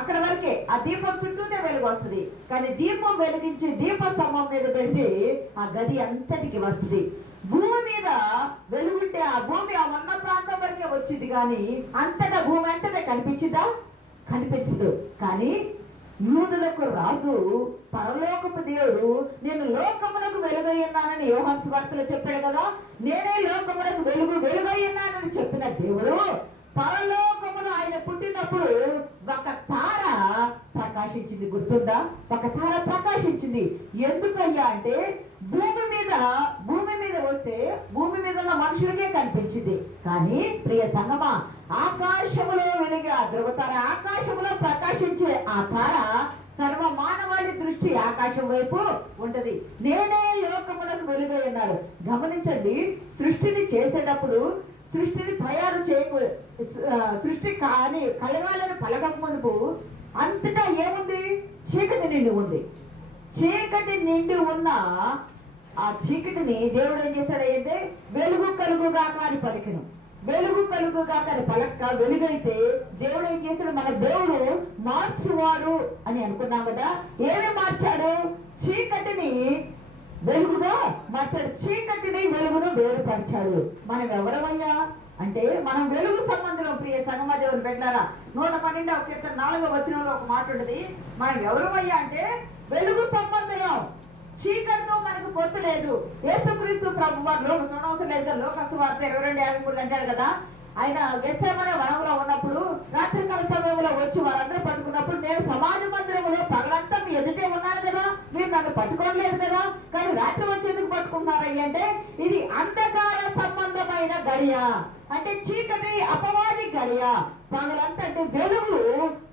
అక్కడ వరకే ఆ దీపం చుట్టూనే వెలుగు వస్తుంది. కానీ దీపం వెలిగించి దీప స్తంభం మీద పెడితే ఆ గది అంతటికి వస్తుంది. భూమి మీద వెలుగుంటే ఆ భూమి ఆ ఉన్న ప్రాంతం వరకే వచ్చింది, కానీ అంతటా భూమి అంతటా కనిపించిందా? కనిపించదు. కానీ యూదులకు రాజు పరలోకపు దేవుడు, నేను లోకమునకు వెలుగయ్యున్నానని యోహాను సువార్తలో చెప్పాడు కదా, నేనే లోకమునకు వెలుగయ్యున్నానని చెప్పిన దేవుడు పరలోకమును ఆయన పుట్టినప్పుడు ఒక తార ప్రకాశించింది. గుర్తుందా? ఒక తార ప్రకాశించింది. ఎందుకయ్యా అంటే భూమి మీద వస్తే భూమి మీద ఉన్న మనుషులకే కనిపించింది. కానీ ప్రియ సంగమా, ఆకాశములో వెలిగే ఆ ధ్రువతార, ఆకాశములో ప్రకాశించే ఆ తార సర్వ మానవాళి దృష్టి ఆకాశం వైపు ఉంటది. నేనే లోకములకు వెలుగై ఉన్నాడు. గమనించండి, సృష్టిని చేసేటప్పుడు సృష్టిని తయారు సృష్టి కానీ కలగాలని పలకక మునుపు అంతటా ఏముంది? చీకటి నిండి ఉంది. చీకటి నిండి ఉన్న ఆ చీకటిని దేవుడు ఏం చేశాడు అంటే వెలుగు కలుగుగాక అని పలికెను. వెలుగు కలుగుగాక అని పలక వెలుగైతే దేవుడు ఏం చేశాడు? మన దేవుడు మార్చువాడు అని అనుకున్నాం కదా. ఏమి మార్చాడు? చీకటిని వెలుగుగా మార్చాడు. చీకటిని వెలుగును వేరుపరిచాడు. మనం ఎవరమయ్యా? అంటే మనం వెలుగు సంబంధం ప్రియ సంగమ దేవుని పెట్టారా 112వ కీర్తన 4వ వచనంలో ఒక మాట ఉంటుంది. మనం ఎవరమయ్యా అంటే వెలుగు సంబంధం. చీకటితో మనకు పొత్తు లేదు. యేసుక్రీస్తు ప్రభు వారు లోక చూడవలసిన లేదు. లోక సువార్త 22:53 అంటాడు కదా, ఆయన గెత్సేమనే వనంలో ఉన్నప్పుడు రాత్రికాల సమయంలో వచ్చి వారందరూ పట్టుకున్నప్పుడు నేను సమాజ మందిరంలో పగలంతా మీ ఎదుటే ఉన్నాను కదా, మీరు నన్ను పట్టుకోలేదు కదా, కానీ రాత్రి వచ్చి ఎందుకు పట్టుకుంటున్నారయ్యి అంటే ఇది అంధకార సంబంధమైన గడియ, అంటే చీకటి అపవాది గడియ. పగలంతా అంటే వెలుగు,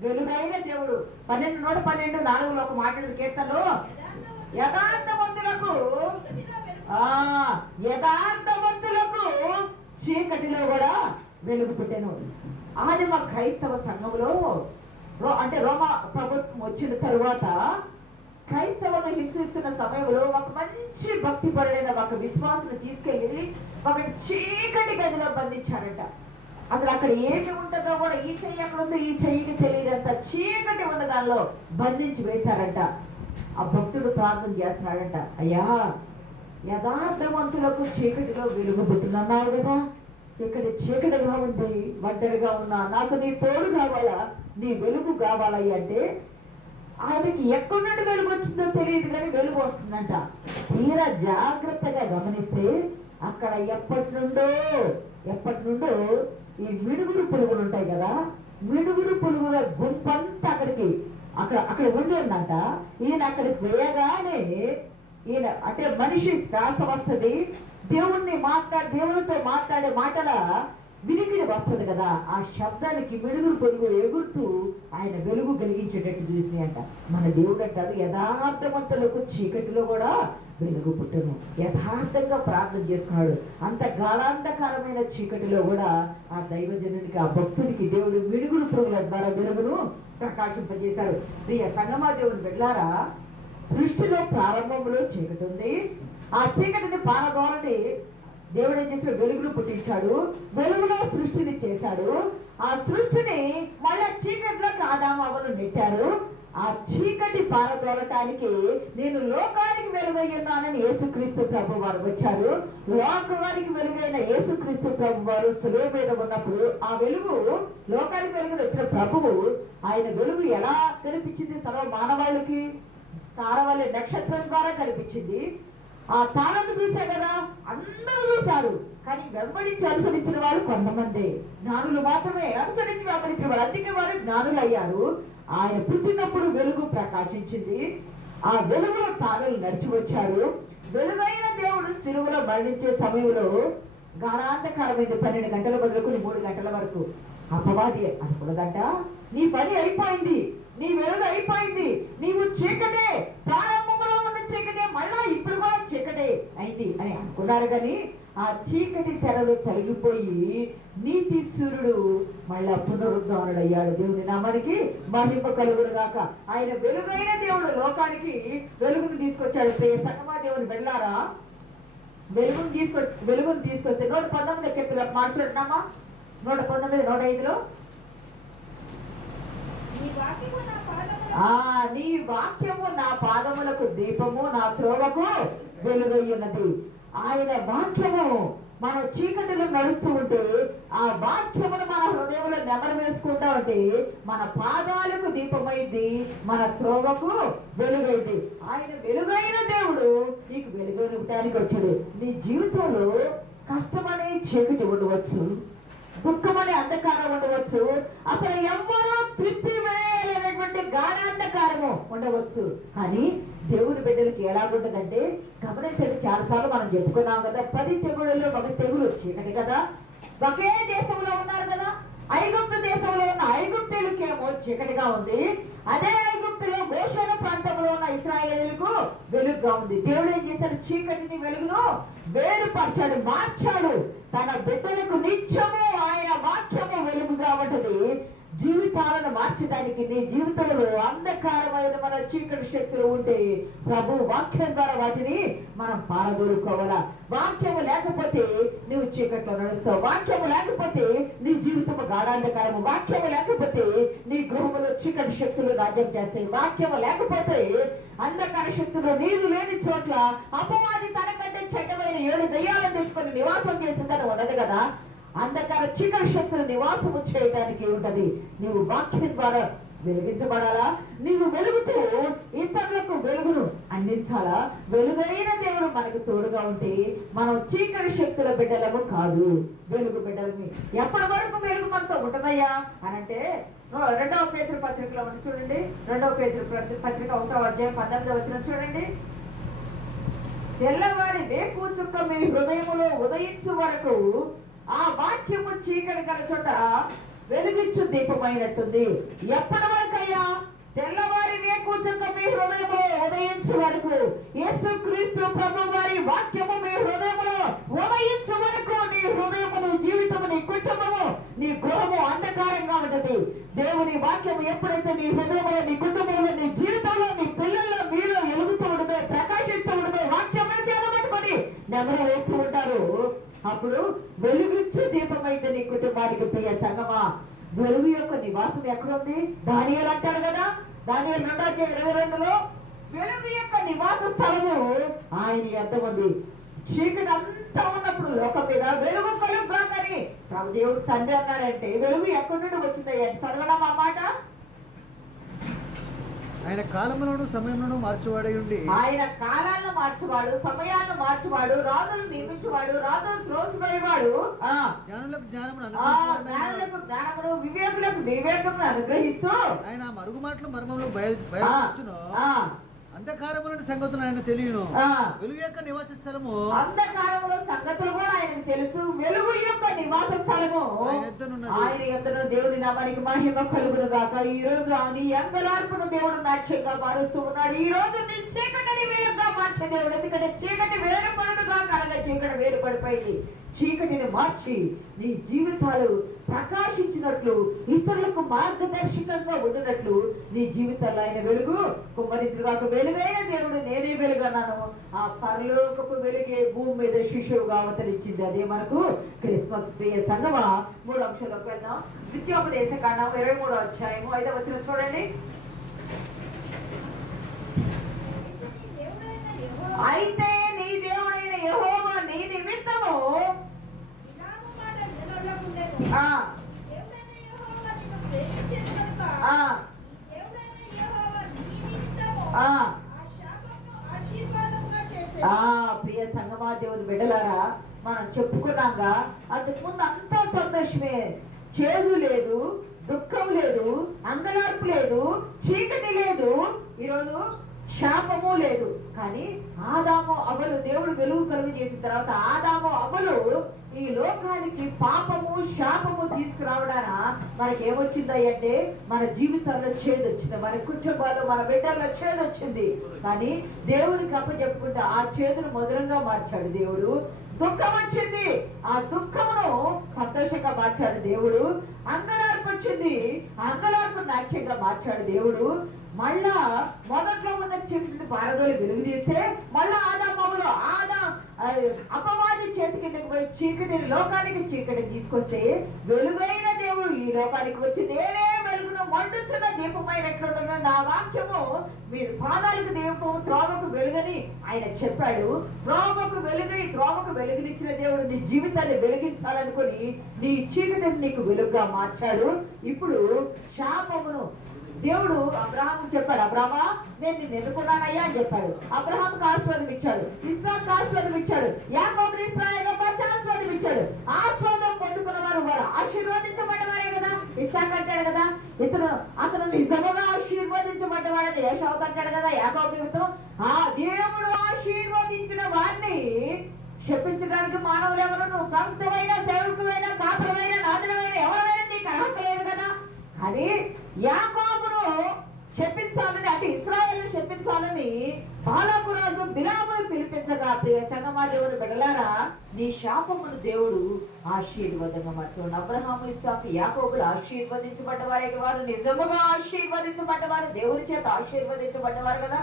వెలుగైన దేవుడు. 12:4 ఒక మాట్లాడిన కీర్తనలో యథార్థవంతులకు యథార్థవంతులకు చీకటిలో కూడా వెలుగు పెట్టాను. ఆదిమ క్రైస్తవ సంఘంలో అంటే రోమా ప్రభుత్వం వచ్చిన తరువాత క్రైస్తవులను హింసిస్తున్న సమయంలో ఒక మంచి భక్తి పరుడైన ఒక విశ్వాసును తీసుకెళ్లి ఒక చీకటి గదిలో బంధించారంట. అసలు అక్కడ ఏమి ఉంటుందో కూడా, ఈ చెయ్యి ఎక్కడ ఉందో ఈ చెయ్యికి తెలియదంత చీకటి ఉన్న దానిలో బంధించి వేశారంట. ఆ భక్తుడు ప్రార్థన చేస్తున్నాడంట, అయ్యా యథార్థవంతులకు చీకటిలో వెలుగు పుట్టినన్నావు కదా, ఇక్కడ చీకటిగా ఉంది, ఒంటరిగా ఉన్నా, నాకు నీ తోడు కావాలా, నీ వెలుగు కావాలయ్య అంటే ఆయనకి ఎక్కడి నుండి వెలుగు వచ్చిందో తెలియదు కానీ వెలుగు వస్తుందంట. తీరా జాగ్రత్తగా గమనిస్తే అక్కడ ఎప్పటి నుండో ఈ మిడుగురు పురుగులు ఉంటాయి కదా, మిడుగురు పురుగుల గుంపంతా అక్కడ ఉండి ఉందంట. ఈయన అక్కడికి వేయగానే ఈయన అంటే మనిషి శ్వాస వస్తుంది, దేవునితో మాట్లాడే మాటల వినికిడి వస్తుంది కదా, ఆ శబ్దానికి మిడుగురు పొరుగు ఎగురుతూ ఆయన వెలుగు కలిగించేటట్టు చూసినాయంట. మన దేవుడు అంటాడు యథార్థవంతులకు చీకటిలో కూడా వెలుగు పుట్టను. యథార్థంగా ప్రార్థన చేసుకున్నాడు. అంత గాఢాంధకారమైన చీకటిలో కూడా ఆ దైవజనునికి, ఆ భక్తుడికి దేవుడు మిడుగురు పొరుగుల ద్వారా వెలుగును ప్రకాశింపజేశారు. ప్రియ సంగమా దేవుని బిడ్డలారా, సృష్టిలో ప్రారంభంలో చీకటి ఉంది. ఆ చీకటిని పారదోలని దేవుడు ఏం చేశాడు, వెలుగును పుట్టించాడు, వెలుగులో సృష్టిని చేశాడు. ఆ సృష్టిని మళ్ళా చీకటిలోకి ఆదాము అవ్వను నెట్టారు. ఆ చీకటి పారదోలటానికి నేను లోకానికి వెలుగయ్యున్నానని యేసుక్రీస్తు ప్రభు వారు వచ్చారు. లోకానికి వెలుగైన యేసుక్రీస్తు ప్రభు వారు శిలువ మీద ఉన్నప్పుడు ఆ వెలుగు, లోకానికి వెలుగు వచ్చిన ప్రభువు ఆయన వెలుగు ఎలా కనిపించింది సర్వ మానవాళికి? తారవల్లి నక్షత్రం ద్వారా కనిపించింది. ఆ తారను చూసే కదా అందరూ చూశారు, కానీ వెంబడించి అనుసరించిన వాళ్ళు కొంతమంది, జ్ఞానులు మాత్రమే అనుసరించి వెంబడించిన వారు, అందుకే వారు జ్ఞానులు అయ్యారు. ఆయన పుట్టినప్పుడు వెలుగు ప్రకాశించింది. ఆ వెలుగులో తారలు నడిచి వచ్చారు. వెలుగైన దేవుడు సిలువలో మరణించే సమయంలో గాఢాంధకారమైంది. 12 గంటల మొదలుకొని 3 గంటల వరకు. అపవాది అనుకున్నదంట, నీ పని అయిపోయింది, నీ వెలుగు అయిపోయింది, నీవు చీకటే, ప్రారంభంలో ఉన్న చీకటే, మళ్ళా ఇప్పుడు కూడా చీకటే అయింది అని అనుకున్నారు. కానీ ఆ చీకటి తెరలు తొలగిపోయి నీతి సూర్యుడు మళ్ళా పునరుద్ధరణుడయ్యాడు. దేవుని నామానికి మహిమ కలుగును గాక. ఆయన వెలుగైన దేవుడు లోకానికి వెలుగును తీసుకొచ్చాడు. ప్రియ సంగమా దేవుని వెళ్ళారా, వెలుగును తీసుకొస్తే 119 కీర్తనలో మార్చుకుంటున్నామా, 119, 105లో నీ వాక్యము నా పాదములకు దీపము, నా త్రోవకు వెలుగయ్యున్నది. ఆయన వాక్యము మనం చీకటిలో నడుస్తూ ఉంటే ఆ వాక్యమును మన హృదయంలో నెమరు వేసుకుంటా ఉంటే మన పాదాలకు దీపమైంది, మన త్రోవకు వెలుగైంది. ఆయన వెలుగైన దేవుడు నీకు వెలుగొనటానికి వచ్చాడు. నీ జీవితంలో కష్టమనే చీకటి ఉండవచ్చు, దుఃఖమనే అంధకారం ఉండవచ్చు, అసలు ఎవరో త్రిప్పివేయలేనటువంటి గాఢాంధకారము ఉండవచ్చు. కానీ దేవుని బిడ్డలకి ఎలాగుంటుందంటే, గమనించండి, చాలాసార్లు మనం చెప్పుకున్నాం కదా, 10 తెగుళ్ళలో ఒక తెగులు చీకటి కదా. ఒకే దేశంలో ఉన్నారు కదా, ఐగుప్తు దేశంలో ఉన్న ఐగుప్తులకేమో చీకటిగా ఉంది, అదే ఐగుప్తులో గోషేను ప్రాంతంలో ఉన్న ఇశ్రాయేలీయులకు వెలుగుగా ఉంది. దేవుడు ఏం చేశాడు, చీకటిని వెలుగును వేరుపరచాడు, మార్చాడు. తన బిడ్డలకు నిత్యము ఆయన వాక్యము వెలుగుగా ఉంటుంది. జీవితాలను మార్చడానికి, నీ జీవితంలో అంధకారమైన మన చీకటి శక్తులు ఉంటే ప్రభు వాక్యం ద్వారా వాటిని మనం పారదోలుకోవాలా. వాక్యము లేకపోతే నువ్వు చీకట్లో నడుస్తావు, వాక్యము లేకపోతే నీ జీవితము గాఢాంధకారము, వాక్యము లేకపోతే నీ గృహములో చీకటి శక్తులు రాజ్యం చేస్తాయి, వాక్యము లేకపోతే అంధకార శక్తులు నీరు లేని చోట్ల అపవాది తనకంటే చెడ్డమైన 7 దయ్యాలను తెచ్చుకొని నివాసం చేసిందని ఉన్నది కదా. అంధకార చీకటి శక్తులు నివాసము చేయడానికి ఉంటది. నీవు వాక్యం ద్వారా వెలిగించబడాలా? నీవు వెలుగుతూ ఇతరులకు వెలుగును అందించాలా? వెలుగైన దేవుడు మనకు తోడుగా ఉంటే మనం చీకటి శక్తుల బిడ్డలము కాదు, వెలుగు బిడ్డలమి. ఎప్పటి వరకు వెలుగు మనతో ఉంటుందయ్యా అని అంటే 2వ పేతురు పత్రికలో ఉంది చూడండి. 2వ పేతురు పత్రిక 1వ అధ్యాయం 19వ వచనం చూడండి. తెల్లవారి వేకు చుక్క మీ హృదయములో ఉదయించు వరకు ఆ వాక్యము చీకటి గల చోట వెలుగిచ్చు దీపమైనట్టుంది. ఎప్పటి వరకయ్యా? తెల్లవారి వేకు చుక్క మీ హృదయములో ఉదయించు వరకు. యేసుక్రీస్తు ప్రభు వారి వాక్యము మీ హృదయములో ఉదయించు వరకు నీ హృదయము, నీ జీవితము, నీ కుటుంబము, నీ గృహము అంధకారంగా ఉంటది. దేవుని వాక్యము ఎప్పుడైతే నీ హృదయంలో, నీ కుటుంబంలో, నీ జీవితంలో, నీ పిల్లల్లో మీలో ఎలుగుతూ ఉండదో, ప్రకాశిస్తూ ఉండదో, వాక్యమే చేరబట్టుకొని నెమరు వేస్తూ ఉంటారు, అప్పుడు వెలుగుచ్చు దీపం అయితే నీ కుటుంబానికి. ప్రియ సంగమా, వెలుగు యొక్క నివాసం ఎక్కడుంది? దానియేలు అంటాడు కదా, దానియేలు 2:22లో వెలుగు యొక్క నివాస స్థలము ఆయన ఎంత ఉంది. చీకటి అంతా ఉన్నప్పుడు లోకం మీద వెలుగు కలుగుగా కానీ దేవుడు తండ్రి అన్నారంటే వెలుగు ఎక్కడి నుండి వచ్చిందయ్యా? చదవడం ఆ మాట. ఆయన కాలములను సమయములను మార్చువాడై ఉండి, ఆయన కాలాలను మార్చువాడు, సమయాలను మార్చువాడు, రాజులను నియమించువాడు, రాజులను త్రోసివేయవాడు, జ్ఞానులకు జ్ఞానమును జ్ఞానులకు జ్ఞానమును, వివేకులకు వివేకమును అనుగ్రహిస్తూ ఆయన మరుగు మాటలు మర్మములు బయలుపరచును. అంధకారములోని సంగతులు ఆయన తెలియను. వెలుగు యొక్క నివాస స్థలము, అంధకారములో సంగతులు కూడా ఆయనకు తెలుసు. వెలుగు యొక్క నివాస స్థలము ఆయన యొద్దను. దేవుని నామానికి మహిమ కలుగును గాక. ఈ రోజు నీ అంగలార్పును దేవుడు నాట్యంగా మారుస్తూ ఉన్నాడు. ఈ రోజు నీ చీకటిని వెలుగుగా మార్చే దేవుడు. ఎందుకంటే చీకటి వేరుపడుగా కలగ చీకటి వేరుపడిపోయింది. చీకటిని మార్చి నీ జీవితాలు ప్రకాశించినట్లు, ఇతరులకు మార్గదర్శకంగా ఉండినట్లు నీ జీవితాల్లో ఆయన వెలుగు కుమ్మరించుగాక. వెలుగైన దేవుడు నేనే వెలుగన్నాను. ఆ పరలోకపు వెలుగే భూమి మీద శిశువుగా అవతరించింది. అదే మనకు క్రిస్మస్. ప్రియ సంగమా, 3 అంశాలకు వెళ్దాం. ద్వితీయోపదేశ కాండం 23వ అధ్యాయము 5వ వచనం చూడండి. అయితే నీ దేవుడైన యెహోవా నీ నిమిత్తము ప్రియ సంగమా, దేవుని బిడ్డలారా, మనం చెప్పుకున్నాగా అంతకుముందు అంతా సంతోషమే. చేదు లేదు, దుఃఖం లేదు, అంగలార్పు లేదు, చీకటి లేదు, ఈరోజు శాపము లేదు. కానీ ఆదాము అవ్వలు దేవుడు వెలుగు కలుగు చేసిన తర్వాత ఆదాము అవ్వలు ఈ లోకానికి పాపము శాపము తీసుకురావడాన మనకి ఏమొచ్చిందంటే మన జీవితాల్లో చేదు వచ్చింది, మన కుటుంబాల్లో, మన బిడ్డల్లో చేదు వచ్చింది. కానీ దేవునికి అప్పచెప్పుకుంటే ఆ చేదును మధురంగా మార్చాడు దేవుడు. దుఃఖం వచ్చింది, ఆ దుఃఖమును సంతోషంగా మార్చాడు దేవుడు. అంగలార్పు వచ్చింది, అంగలార్పు నాట్యంగా మార్చాడు దేవుడు. మళ్ళా మొదట్లో ఉన్న చీకటిని పారదోలి వెలుగు తీస్తే మళ్ళా ఆదామవులు అపవాది చేతి కిందకి పోయి చీకటిని, లోకానికి చీకటి తీసుకొస్తే వెలుగైన దేవుడు ఈ లోకానికి వచ్చి నేనే వెలుగును మండుచున్న దీపమైనట్లుంటున్న నా వాక్యము మీరు పాదాలకు దీపము, త్రోవకు వెలుగని ఆయన చెప్పాడు. త్రోవకు వెలుగునిచ్చిన దేవుడు నీ జీవితాన్ని వెలిగించాలనుకుని నీ చీకటిని నీకు వెలుగుగా మార్చాడు. ఇప్పుడు శాపమును దేవుడు అబ్రహాము చెప్పాడు, అబ్రహమా నేను నిన్ను ఎన్నుకున్నానయ్యా అని చెప్పాడు. అబ్రహాంకు ఆశీర్వాదం ఇచ్చాడు, ఇస్సాకు ఆశీర్వాదం ఇచ్చాడు, యాకోబుని ఇశ్రాయేలును బట్టి ఆశీర్వాదం ఇచ్చాడు. ఆశీర్వాదం పొందుకున్న వారు ఆశీర్వదించబడ్డవారే కదా. ఇస్సాకు అంటాడు కదా, అతను నిజముగా ఆశీర్వదించబడ్డవాడని. యేషావు అంటాడు కదా యాకోబు నిమిత్తం. ఆ దేవుడు ఆశీర్వదించిన వారిని శపించడానికి మానవులు ఎవరు? నువ్వు భక్తువైన, సేవకువైన, కాపురమైన, నాదులమైన ఎవరైనా నీకు అర్హత లేదు కదా. కానీ యాకోబును శపించాలని, అంటే ఇశ్రాయేలును శపించాలని బాలాకు రాజు బిలామును పిలిపించగా, ప్రియ సంగమా దేవుని బిడ్డలారా, నీ శాపమును దేవుడు ఆశీర్వాదంగా మార్చాడు. అబ్రహాము, ఇస్సాకు, యాకోబులు ఆశీర్వదించబడ్డవారే. వారు నిజముగా ఆశీర్వదించబడ్డవారు, దేవుని చేత ఆశీర్వదించబడ్డవారు కదా.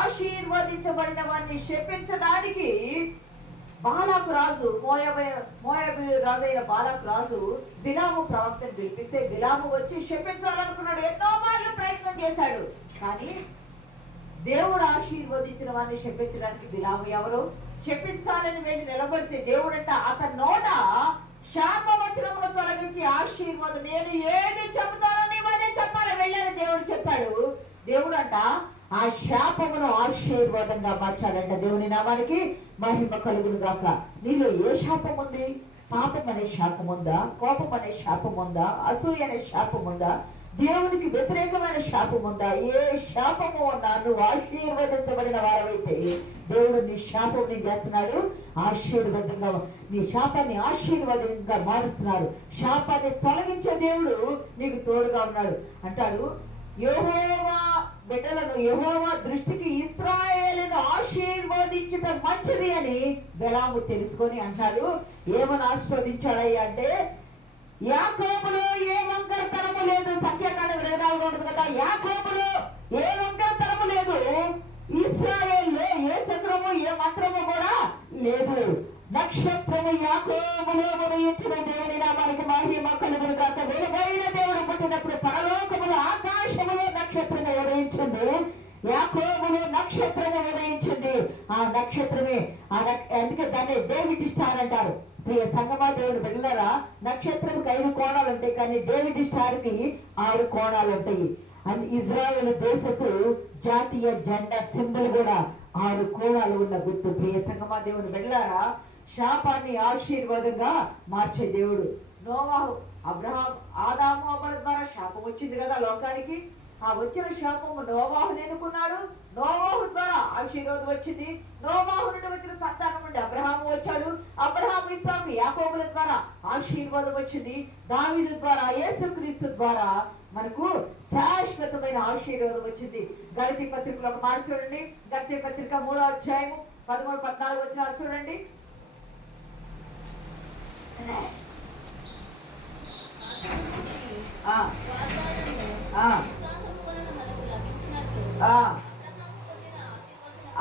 ఆశీర్వదించబడిన వారిని శపించడానికి బాలాకు రాజు, మోయాబు రాజు అయిన బాలాకు రాజు బిలాము ప్రవక్తను పిలిపిస్తే బిలాము వచ్చి శపించాలనుకున్నాడు. ఎన్నో మార్లు ప్రయత్నం చేశాడు. కానీ దేవుడు ఆశీర్వదించిన వారిని శపించడానికి బిలాము ఎవరు? శపించాలని వెళ్ళి నిలబడితే దేవుడంట అతని నోట శాప వచనమును తొలగించి ఆశీర్వాదం. నేను ఏది చెబుతానో నీవు అదే చెప్పాలి వెళ్ళని దేవుడు చెప్పాడు. దేవుడు అంట ఆ శాపమును ఆశీర్వాదంగా మార్చాడంట. దేవుని నామానికి మహిమ కలుగును గాక. నీలో ఏ శాపం ఉంది? పాపం అనే శాపం ఉందా? కోపం అనే శాపం ఉందా? అసూయ అనే శాపం ఉందా? దేవునికి వ్యతిరేకమైన శాపం ఉందా? ఏ శాపము ఉన్నా నువ్వు ఆశీర్వదించబడిన వారమైతే దేవుడు నీ శాపం నీ చేస్తున్నాడు ఆశీర్వాదంగా, నీ శాపాన్ని ఆశీర్వాదంగా మారుస్తున్నాడు. శాపాన్ని తొలగించే దేవుడు నీకు తోడుగా ఉన్నాడు. అంటాడు యెహోవా బిడ్డలను యెహోవా దృష్టికి ఇశ్రాయేలును ఆశీర్వదించుట మంచిది అని బెలాము తెలుసుకొని అంటాడు. ఏమని ఆశీర్వదించాడయ్యా అంటే, యాకోబులో ఏ వంకరతనము లేదు. సంఖ్యాకాండం 24 ఉంటుంది కదా, యాకోబులో ఏ వంకరతనము లేదు, ఇశ్రాయేలులో ఏ చక్రము ఏ మంత్రము కూడా లేదు. నక్షత్రము యాకోబులో ఉదయించిన దేవుని నామానికి మహిమ కలుగును గాక. వెలుగైన దేవుడు పుట్టినప్పుడు పరలోకములో ఆకాశములో నక్షత్రము ఉదయించింది, యాకోబులో నక్షత్రము ఉదయించింది. ఆ నక్షత్రమే అందుకే దాన్ని డేవిడ్ స్టార్ అంటారు. ప్రియ సంగమా దేవుడు బిడ్డలారా, నక్షత్రంకి 5 కోణాలు ఉంటాయి, కానీ డేవిడ్ స్టార్ కి 6 కోణాలు ఉంటాయి. అండ్ ఇజ్రాయేల్ దేశపు జాతీయ జెండా సింబల్ కూడా 6 కోణాలు ఉన్న గుర్తు. ప్రియ సంగమా దేవుడు బిడ్డలారా, శాపాన్ని ఆశీర్వాదంగా మార్చే దేవుడు. నోవాహు, అబ్రహాం, ఆదాము అవ్వల ద్వారా శాపం వచ్చింది కదా లోకానికి. ఆ వచ్చిన శాపము నోవాహుని ఎన్నుకున్నాడు. నోవాహు ద్వారా ఆశీర్వాదం వచ్చింది. నోవాహు నుండి వచ్చిన సంతానం నుండి అబ్రహాము వచ్చాడు. అబ్రహాము, ఇస్సాకు, యాకోబుల ద్వారా ఆశీర్వాదం వచ్చింది. దావీదు ద్వారా, యేసుక్రీస్తు ద్వారా మనకు శాశ్వతమైన ఆశీర్వాదం వచ్చింది. గలతీ పత్రికలో ఒక మాట చూడండి. గలతీ పత్రిక 3వ అధ్యాయము 13-14 వచనాలు చూడండి.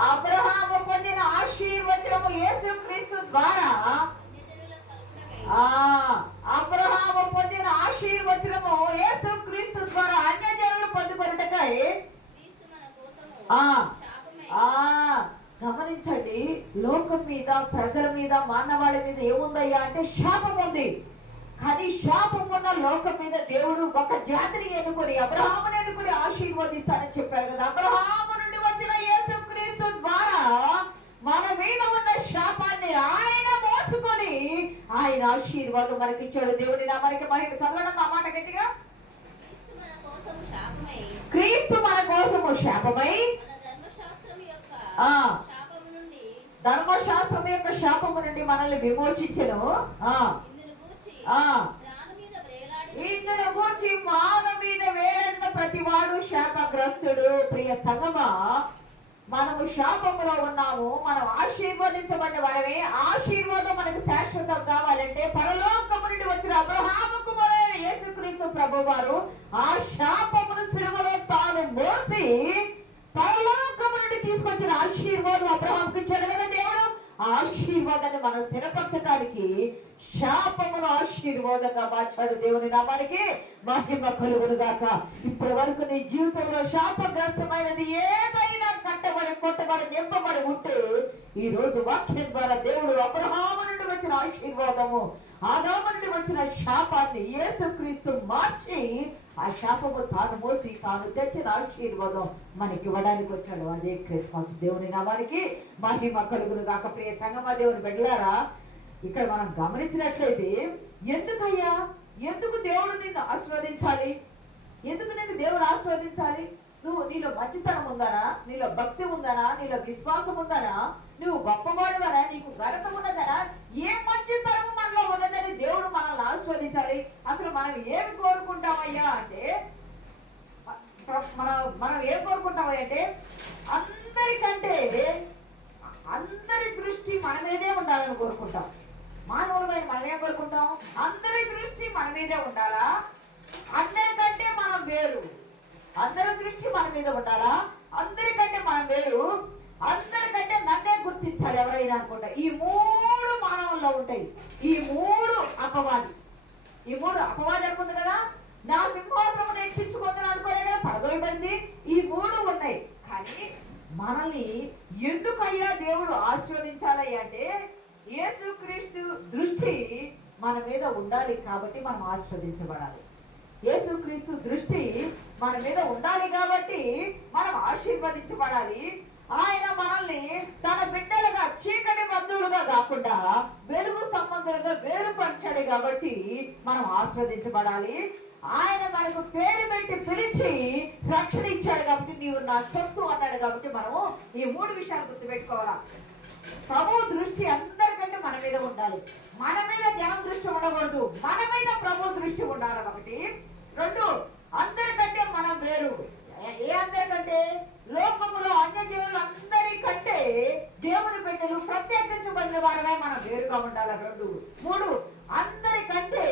అబ్రహాము పొందిన ఆశీర్వచనము యేసుక్రీస్తు ద్వారా, అబ్రహాము పొందిన ఆశీర్వచనము యేసుక్రీస్తు ద్వారా అన్యజనులు పొందుకొనుటకై. గమనించండి, లోకం మీద, ప్రజల మీద, మానవాళి మీద ఏముందయ్యా అంటే శాపం ఉంది. కానీ శాపం ఉన్న లోకం మీద దేవుడు ఒక జాతిని ఎన్నుకొని, అబ్రహాముని ఎన్నుకొని ఆశీర్వదిస్తానని చెప్పారు కదా. అబ్రహాము నుండి వచ్చిన యేసుక్రీస్తు ద్వారా మన మీద ఉన్న శాపాన్ని ఆయన మోసుకొని ఆయన ఆశీర్వాదం మనకిచ్చాడు. దేవుని నామానికి మహిమ. చదవడం ఆ మాట గట్టిగా. క్రీస్తు మన కోసము శాపమై ధర్మశాస్త్రం యొక్క శాపము నుండి మనల్ని విమోచించెను. ఇందును గూర్చి మాన మీద వేలాడిన ప్రతివాడు శాపగ్రస్తుడు. ప్రియ సంగమా, మనము శాపములో ఉన్నాము, మనం ఆశీర్వదించబడిన వారమే. ఆశీర్వాదం మనకు శాశ్వతం కావాలంటే పరలోకము నుండి వచ్చిన అబ్రహాము కుమారుడైన యేసుక్రీస్తు ప్రభువారు ఆ శాపమును సిలువలో తాను మోసి పరలోకము నుండి తీసుకొచ్చిన ఆశీర్వాదం అబ్రహాముకి ఇచ్చాడు కదా దేవుడు. ఆ ఆశీర్వాదాన్ని మనం స్థిరపరచడానికి శాపమును ఆశీర్వాదంగా మార్చాడు. దేవుని నామానికి మహిమ కలుగును గాక. ఇప్పటి వరకు నీ జీవితంలో శాపగ్రస్తమైనది ఏదైనా కట్టబడి, కొట్టబడి, నింపబడి ఉంటే ఈ రోజు వాక్యం ద్వారా దేవుడు అబ్రహాము నుండి వచ్చిన ఆశీర్వాదము, ఆదాము నుండి వచ్చిన శాపాన్ని యేసుక్రీస్తు మార్చి ఆ శాపము తాను మోసి తాను తెచ్చిన ఆశీర్వాదం మనకి ఇవ్వడానికి వచ్చాడు. అదే క్రిస్మస్. దేవుని నామానికి మహిమ కలుగును గాక. ప్రియ సంగమా దేవుని బిడ్డలారా, ఇక్కడ మనం గమనించినట్లయితే ఎందుకయ్యా, ఎందుకు దేవుడు నిన్ను ఆశీర్వదించాలి? ఎందుకు నిన్ను దేవుడు ఆశీర్వదించాలి? నీలో మంచితనం ఉందనా? నీలో భక్తి ఉందనా? నీలో విశ్వాసం ఉందనా? నువ్వు గొప్పవాడువనా? నీకు ఘనత ఉన్నదనా? ఏ మంచితనము మనలో ఉన్నదని దేవుడు మనల్ని ఆశీర్వదించాలి. అసలు మనం ఏమి కోరుకుంటామయ్యా అంటే, మనం ఏం కోరుకుంటామయ్యా అంటే, అందరికంటే అందరి దృష్టి మన మీదే ఉండాలని కోరుకుంటాం. మానవులమైన మనం ఏం కోరుకుంటాం? అందరి దృష్టి మన మీదే ఉండాలా? అందరికంటే మనం వేరు. అందరి దృష్టి మన మీద ఉండాలా? అందరికంటే మనం వేరు. అందరికంటే నన్నే గుర్తించాలి ఎవరైనా అనుకుంటా. ఈ 3 మానవుల్లో ఉంటాయి. ఈ 3 అపవాది. ఈ 3 అపవాది అనుకుంది కదా. నా సింహాసనం హెచ్చించుకుందని అనుకోలే కదా, పడదోయబడింది. ఈ 3 ఉన్నాయి. కానీ మనల్ని ఎందుకయ్యా దేవుడు ఆశీర్వదించాలి అంటే, యేసుక్రీస్తు దృష్టి మన మీద ఉండాలి కాబట్టి మనం ఆశీర్వదించబడాలి. యేసుక్రీస్తు దృష్టి మన మీద ఉండాలి కాబట్టి మనం ఆశీర్వదించబడాలి. ఆయన మనల్ని తన బిడ్డలుగా చీకటి బంధువులుగా కాకుండా వెలుగు సంబంధులుగా వేరుపరిచాడు కాబట్టి మనం ఆస్వాదించబడాలి. ఆయన మనకు పేరు పెట్టి పిలిచి రక్షణ ఇచ్చాడు కాబట్టి నీవు నా సొత్తు అన్నాడు కాబట్టి మనము ఈ 3 విషయాలు గుర్తుపెట్టుకోవాలా. ప్రభు దృష్టి అందరికంటే మన మీద ఉండాలి. మన మీద జనం దృష్టి ఉండకూడదు, మన మీద ప్రభు దృష్టి ఉండాలి. 1. 2, అందరికంటే మనం వేరు. ఏ అందరికంటే? లోకములో అన్యజీవులు అందరికంటే దేవుని బిడ్డలు ప్రత్యేకించబడిన వారమే మనం వేరుగా ఉండాలి. 2, 3, అందరికంటే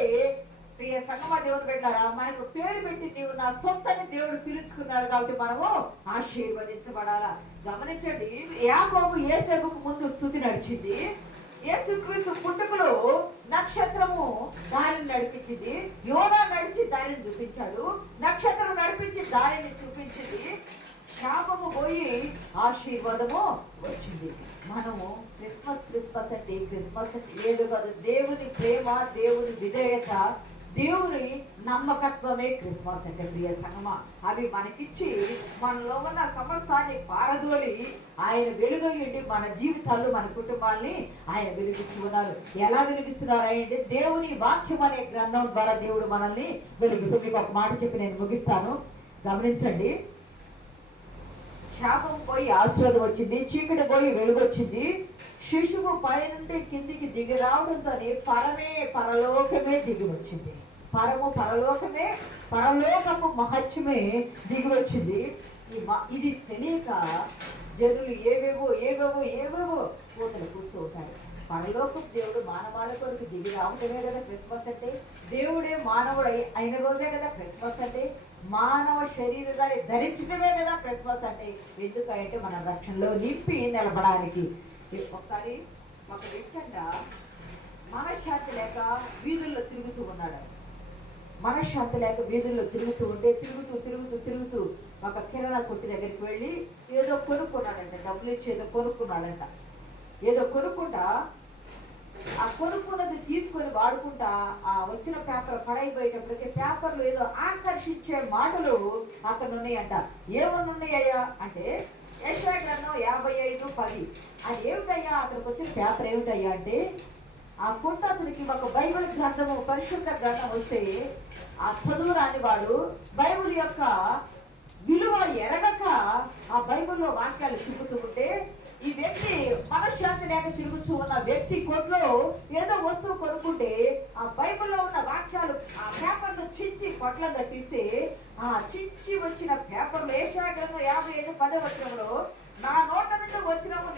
ప్రియ సంగమ దేవుని బిడ్డలారా, మనకు పేరు పెట్టి నీవు నా సొంతని దేవుడు పిలుచుకున్నాడు కాబట్టి మనము ఆశీర్వదించబడాలా. గమనించండి, యాకోబు యేసేపుకు ముందు స్తుతి నడిచింది. యేసుక్రీస్తు పుట్టుకలో నక్షత్రము దారిని నడిపించింది. యోనా నడిచి దారిని చూపించాడు. నక్షత్రం నడిపించి దారిని చూపించింది. శాపము పోయి ఆశీర్వాదము వచ్చింది. మనము క్రిస్మస్ అంటే ఏదో కాదు. దేవుని ప్రేమ, దేవుని విధేయత, దేవుని నమ్మకత్వమే క్రిస్మస్ అంటే. ప్రియ సంగమా, అవి మనకిచ్చి మనలో ఉన్న సమస్తాన్ని పారదోలి ఆయన వెలుగయ్యండి మన జీవితాల్లో, మన కుటుంబాల్ని ఆయన వెలిగిస్తూ ఉన్నారు. ఎలా వెలిగిస్తున్నారు అంటే దేవుని వాక్యం అనే గ్రంథం ద్వారా దేవుడు మనల్ని వెలిగిస్తూ. మీకు ఒక మాట చెప్పి నేను ముగిస్తాను, గమనించండి. శాపం పోయి ఆశీర్వాదం వచ్చింది, చీకటి పోయి వెలుగు వచ్చింది. శిశువు పైనుండి కిందికి దిగి రావడంతోనే పరలోకమే దిగి వచ్చింది. పరలోకము మహత్యమే దిగి వచ్చింది. ఇది తెలియక జనులు ఏవేవో కోతలు కూస్తూ ఉంటారు. పరలోకపు దేవుడు మానవాళి కొరకు దిగి రావడమే కదా క్రిస్మస్ అంటే. దేవుడే మానవుడు అయిన రోజే కదా క్రిస్మస్ అంటే. మానవ శరీరాన్ని ధరించడమే కదా క్రిస్మస్ అంటే. ఎందుకంటే మన రక్షణలో నింపి నిలబడానికి. ఒకసారి ఒక వ్యక్తి అంట మనశ్శాంతి లేక వీధుల్లో తిరుగుతూ ఉన్నాడు. మనశ్శాంతి లేక వీధుల్లో తిరుగుతూ ఉంటే తిరుగుతూ ఒక కిరాణా కొట్టు దగ్గరికి వెళ్ళి ఏదో కొనుక్కున్నాడంట. డబ్బులు ఇచ్చి ఏదో కొనుక్కున్నాడంట. ఏదో కొనుక్కుంటా ఆ కొనుక్కున్నది తీసుకొని వాడుకుంటా ఆ వచ్చిన పేపర్ పడైపోయేటప్పటికి పేపర్లు ఏదో ఆకర్షించే మాటలు అక్కడ ఉన్నాయంట. ఏమన్నా ఉన్నాయ్యా అంటే యెషయా గ్రంథం 55:10. అది ఏమిటయ్యా, అక్కడికి వచ్చిన పేపర్ ఏమిటయ్యా అంటే, ఆ కొట్ట అతనికి ఒక బైబిల్ గ్రంథము, పరిశుద్ధ గ్రంథం వస్తే ఆ చదువు రాని వాడు బైబిల్ యొక్క విలువ ఎరగక ఆ బైబిల్లో వాక్యాలు తిరుగుతూ ఉంటే, ఈ వ్యక్తి మనశ్శాంతి లేక తిరుగుతూ ఉన్న వ్యక్తి కొట్లో ఏదో వస్తువు కొనుక్కుంటే ఆ బైబిల్లో ఉన్న వాక్యాలు ఆ పేపర్ను చించి కొట్ల కట్టిస్తే ఆ చించి వచ్చిన పేపర్లు యెషయా గ్రంథం 55:10 నా నోట నుండి వచ్చినము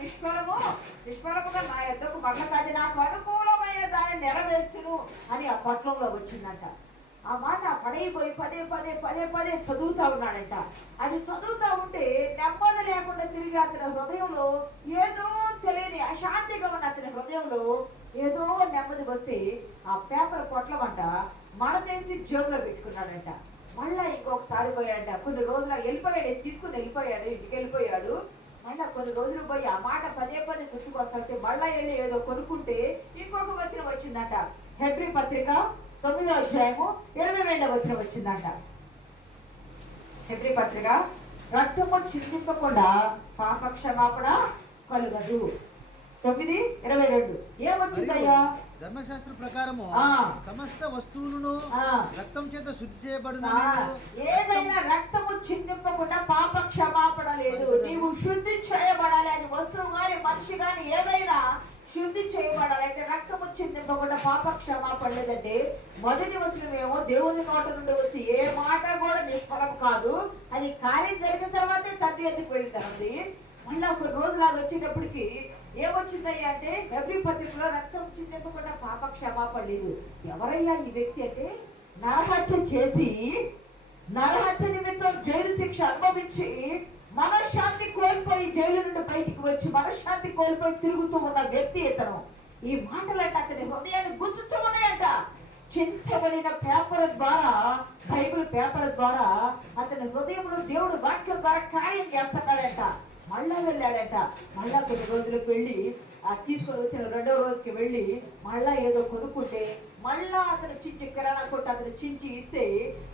నిష్ఫలముగా నా యొద్దకు మరల కాదు, నాకు అనుకూలమైన దాన్ని నెరవేర్చును అని ఆ పట్లంలో వచ్చిందంట. ఆ మాట పడైపోయి పదే చదువుతా ఉన్నాడంట. అది చదువుతా ఉంటే నెమ్మది లేకుండా తిరిగి అతని హృదయంలో ఏదో తెలియని అశాంతిగా ఉన్న అతని హృదయంలో ఏదో నెమ్మది వస్తే ఆ పేపర్ పొట్లమంట మడతేసి జేబులో పెట్టుకున్నాడంట. మళ్ళా ఇంకొకసారి పోయాడంట. కొన్ని రోజులు వెళ్ళిపోయాడు, తీసుకుని వెళ్ళిపోయాడు, ఇంటికి వెళ్ళిపోయాడు. మళ్ళీ కొన్ని రోజులు పోయి ఆ మాట పదే గుర్తుకొస్తుంటే మళ్ళా వెళ్ళి ఏదో కొనుక్కుంటే ఇంకొక వచనం వచ్చిందంట. హెబ్రీ పత్రిక 9వ అధ్యాయము 22వ వచనం వచ్చిందంట. హెబ్రీ పత్రిక, రక్తము చిందింపకుండా పాప క్షమాపణ కలుగదు. 9:22 ఏమొచ్చిందయ్యా? ధర్మశాస్త్ర ప్రకారము సమస్త వస్తువులను రక్తం చేత శుద్ధి చేయబడును. ఏదైనా రక్తము చిందింపకుండా పాప క్షమాపణ లేదు. నీవు శుద్ధి చేయబడాలి. అది వస్తువు గాని మనిషి గాని ఏదైనా శుద్ధి చేయబడాలంటే రక్తము చిందింపకుండా పాప క్షమాపణ లేదంటే మొదటి వచనమేమో దేవుని నోట నుండి వచ్చి ఏ మాట కూడా నిష్ఫలం కాదు. అది కార్యం జరిగిన తర్వాతే తండ్రి ఎందుకు వెళ్తానండి. మళ్ళీ ఒక రోజు లాగా వచ్చేటప్పటికి ఏమొచ్చిందయ్యా అంటే హెబ్రీ పత్రికలో రక్తం చిందింపకుండా పాప క్షమాపణ లేదు. ఎవరయ్యా ఈ వ్యక్తి అంటే నరహత్య చేసి నరహత్య నిమిత్తం జైలు శిక్ష అనుభవించి మనశ్శాంతి కోల్పోయి జైలు నుండి బయటికి వచ్చి మనశ్శాంతి కోల్పోయి తిరుగుతూ ఉన్న వ్యక్తి ఇతను. ఈ మాటలంటే అతని హృదయాన్ని గుచ్చుచూ ఉన్నాయంట. చించబడిన పేపర్ ద్వారా, బైబిల్ పేపర్ ద్వారా అతని హృదయంలో దేవుడు వాక్యం ద్వారా కార్యం చేస్తున్నాడంట. మళ్ళా వెళ్ళాడట. మళ్ళా కొన్ని రోజులకు వెళ్ళి తీసుకొని వచ్చిన రెండో రోజుకి వెళ్ళి మళ్ళా ఏదో కొనుక్కుంటే మళ్ళా అతను చించి కిరాణా కొట్టు అతను చించి ఇస్తే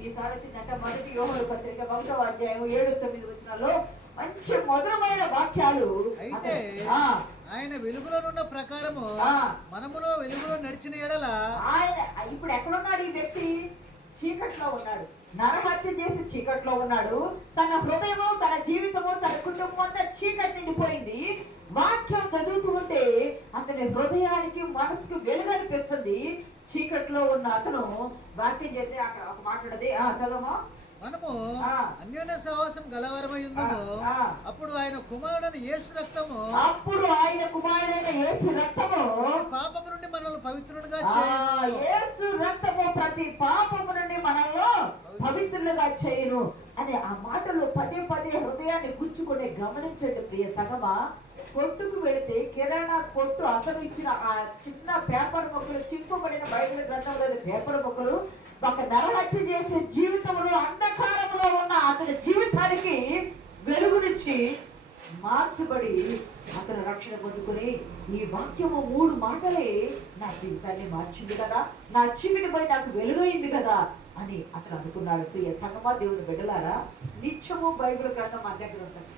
ఈసారి వచ్చిందంటే మొదటి యోహాను పత్రిక 1వ అధ్యాయం 7-9 వచనాల్లో మంచి మధురమైన వాక్యాలు. అయితే ఆయన వెలుగులోనున్న ప్రకారము మనములో వెలుగులో నడిచిన ఎడల ఆయన ఇప్పుడు ఎక్కడున్నాడు ఈ వ్యక్తి? చీకట్లో ఉన్నాడు, నరహత్య చేసి చీకట్లో ఉన్నాడు. తన హృదయము, తన జీవితము, తన కుటుంబం అంతా చీకటి నిండిపోయింది. వాక్యం చదువుతూ ఉంటే అతని హృదయానికి, మనసుకు వెలుగు అనిపిస్తుంది. చీకట్లో ఉన్న అతను వాక్యం చేస్తే అక్కడ ఒక మాట్లాడది చదవమా. మనము అన్యోన్య సహవాసం గలవారమై ఉందము. అప్పుడు ఆయన కుమారుడైన యేసు రక్తము పాపము నుండి మనల్ని పవిత్రులుగా చేయును. యేసు రక్తము ప్రతి పాపము నుండి మనల్ని పవిత్రులుగా చేయును అని ఆ మాటలు పదే పదే హృదయాన్ని గుచ్చుకునే గమనించండి ప్రియ సంగమా. కొట్టుకు వెళితే కిరాణా కొట్టు అతను ఇచ్చిన ఆ చిన్న పేపర్ మొక్కలు, చింపబడిన బైబిల్ గ్రంథంలోని పేపర్ మొక్కలు ఒక నరహత్య చేసే జీవితంలో, అంధకారంలో ఉన్న అతని జీవితానికి వెలుగునిచ్చి మార్చబడి అతను రక్షణ పొందుకుని ఈ వాక్యము 3 మాటలే నా జీవితాన్ని మార్చింది కదా, నా చీకటిపై నాకు వెలుగైంది కదా అని అతను అనుకున్నాడు. ప్రియ సంగమా, దేవుని బిడ్డలారా, నిత్యము బైబిల్ గ్రంథం మన దగ్గర ఉంటుంది.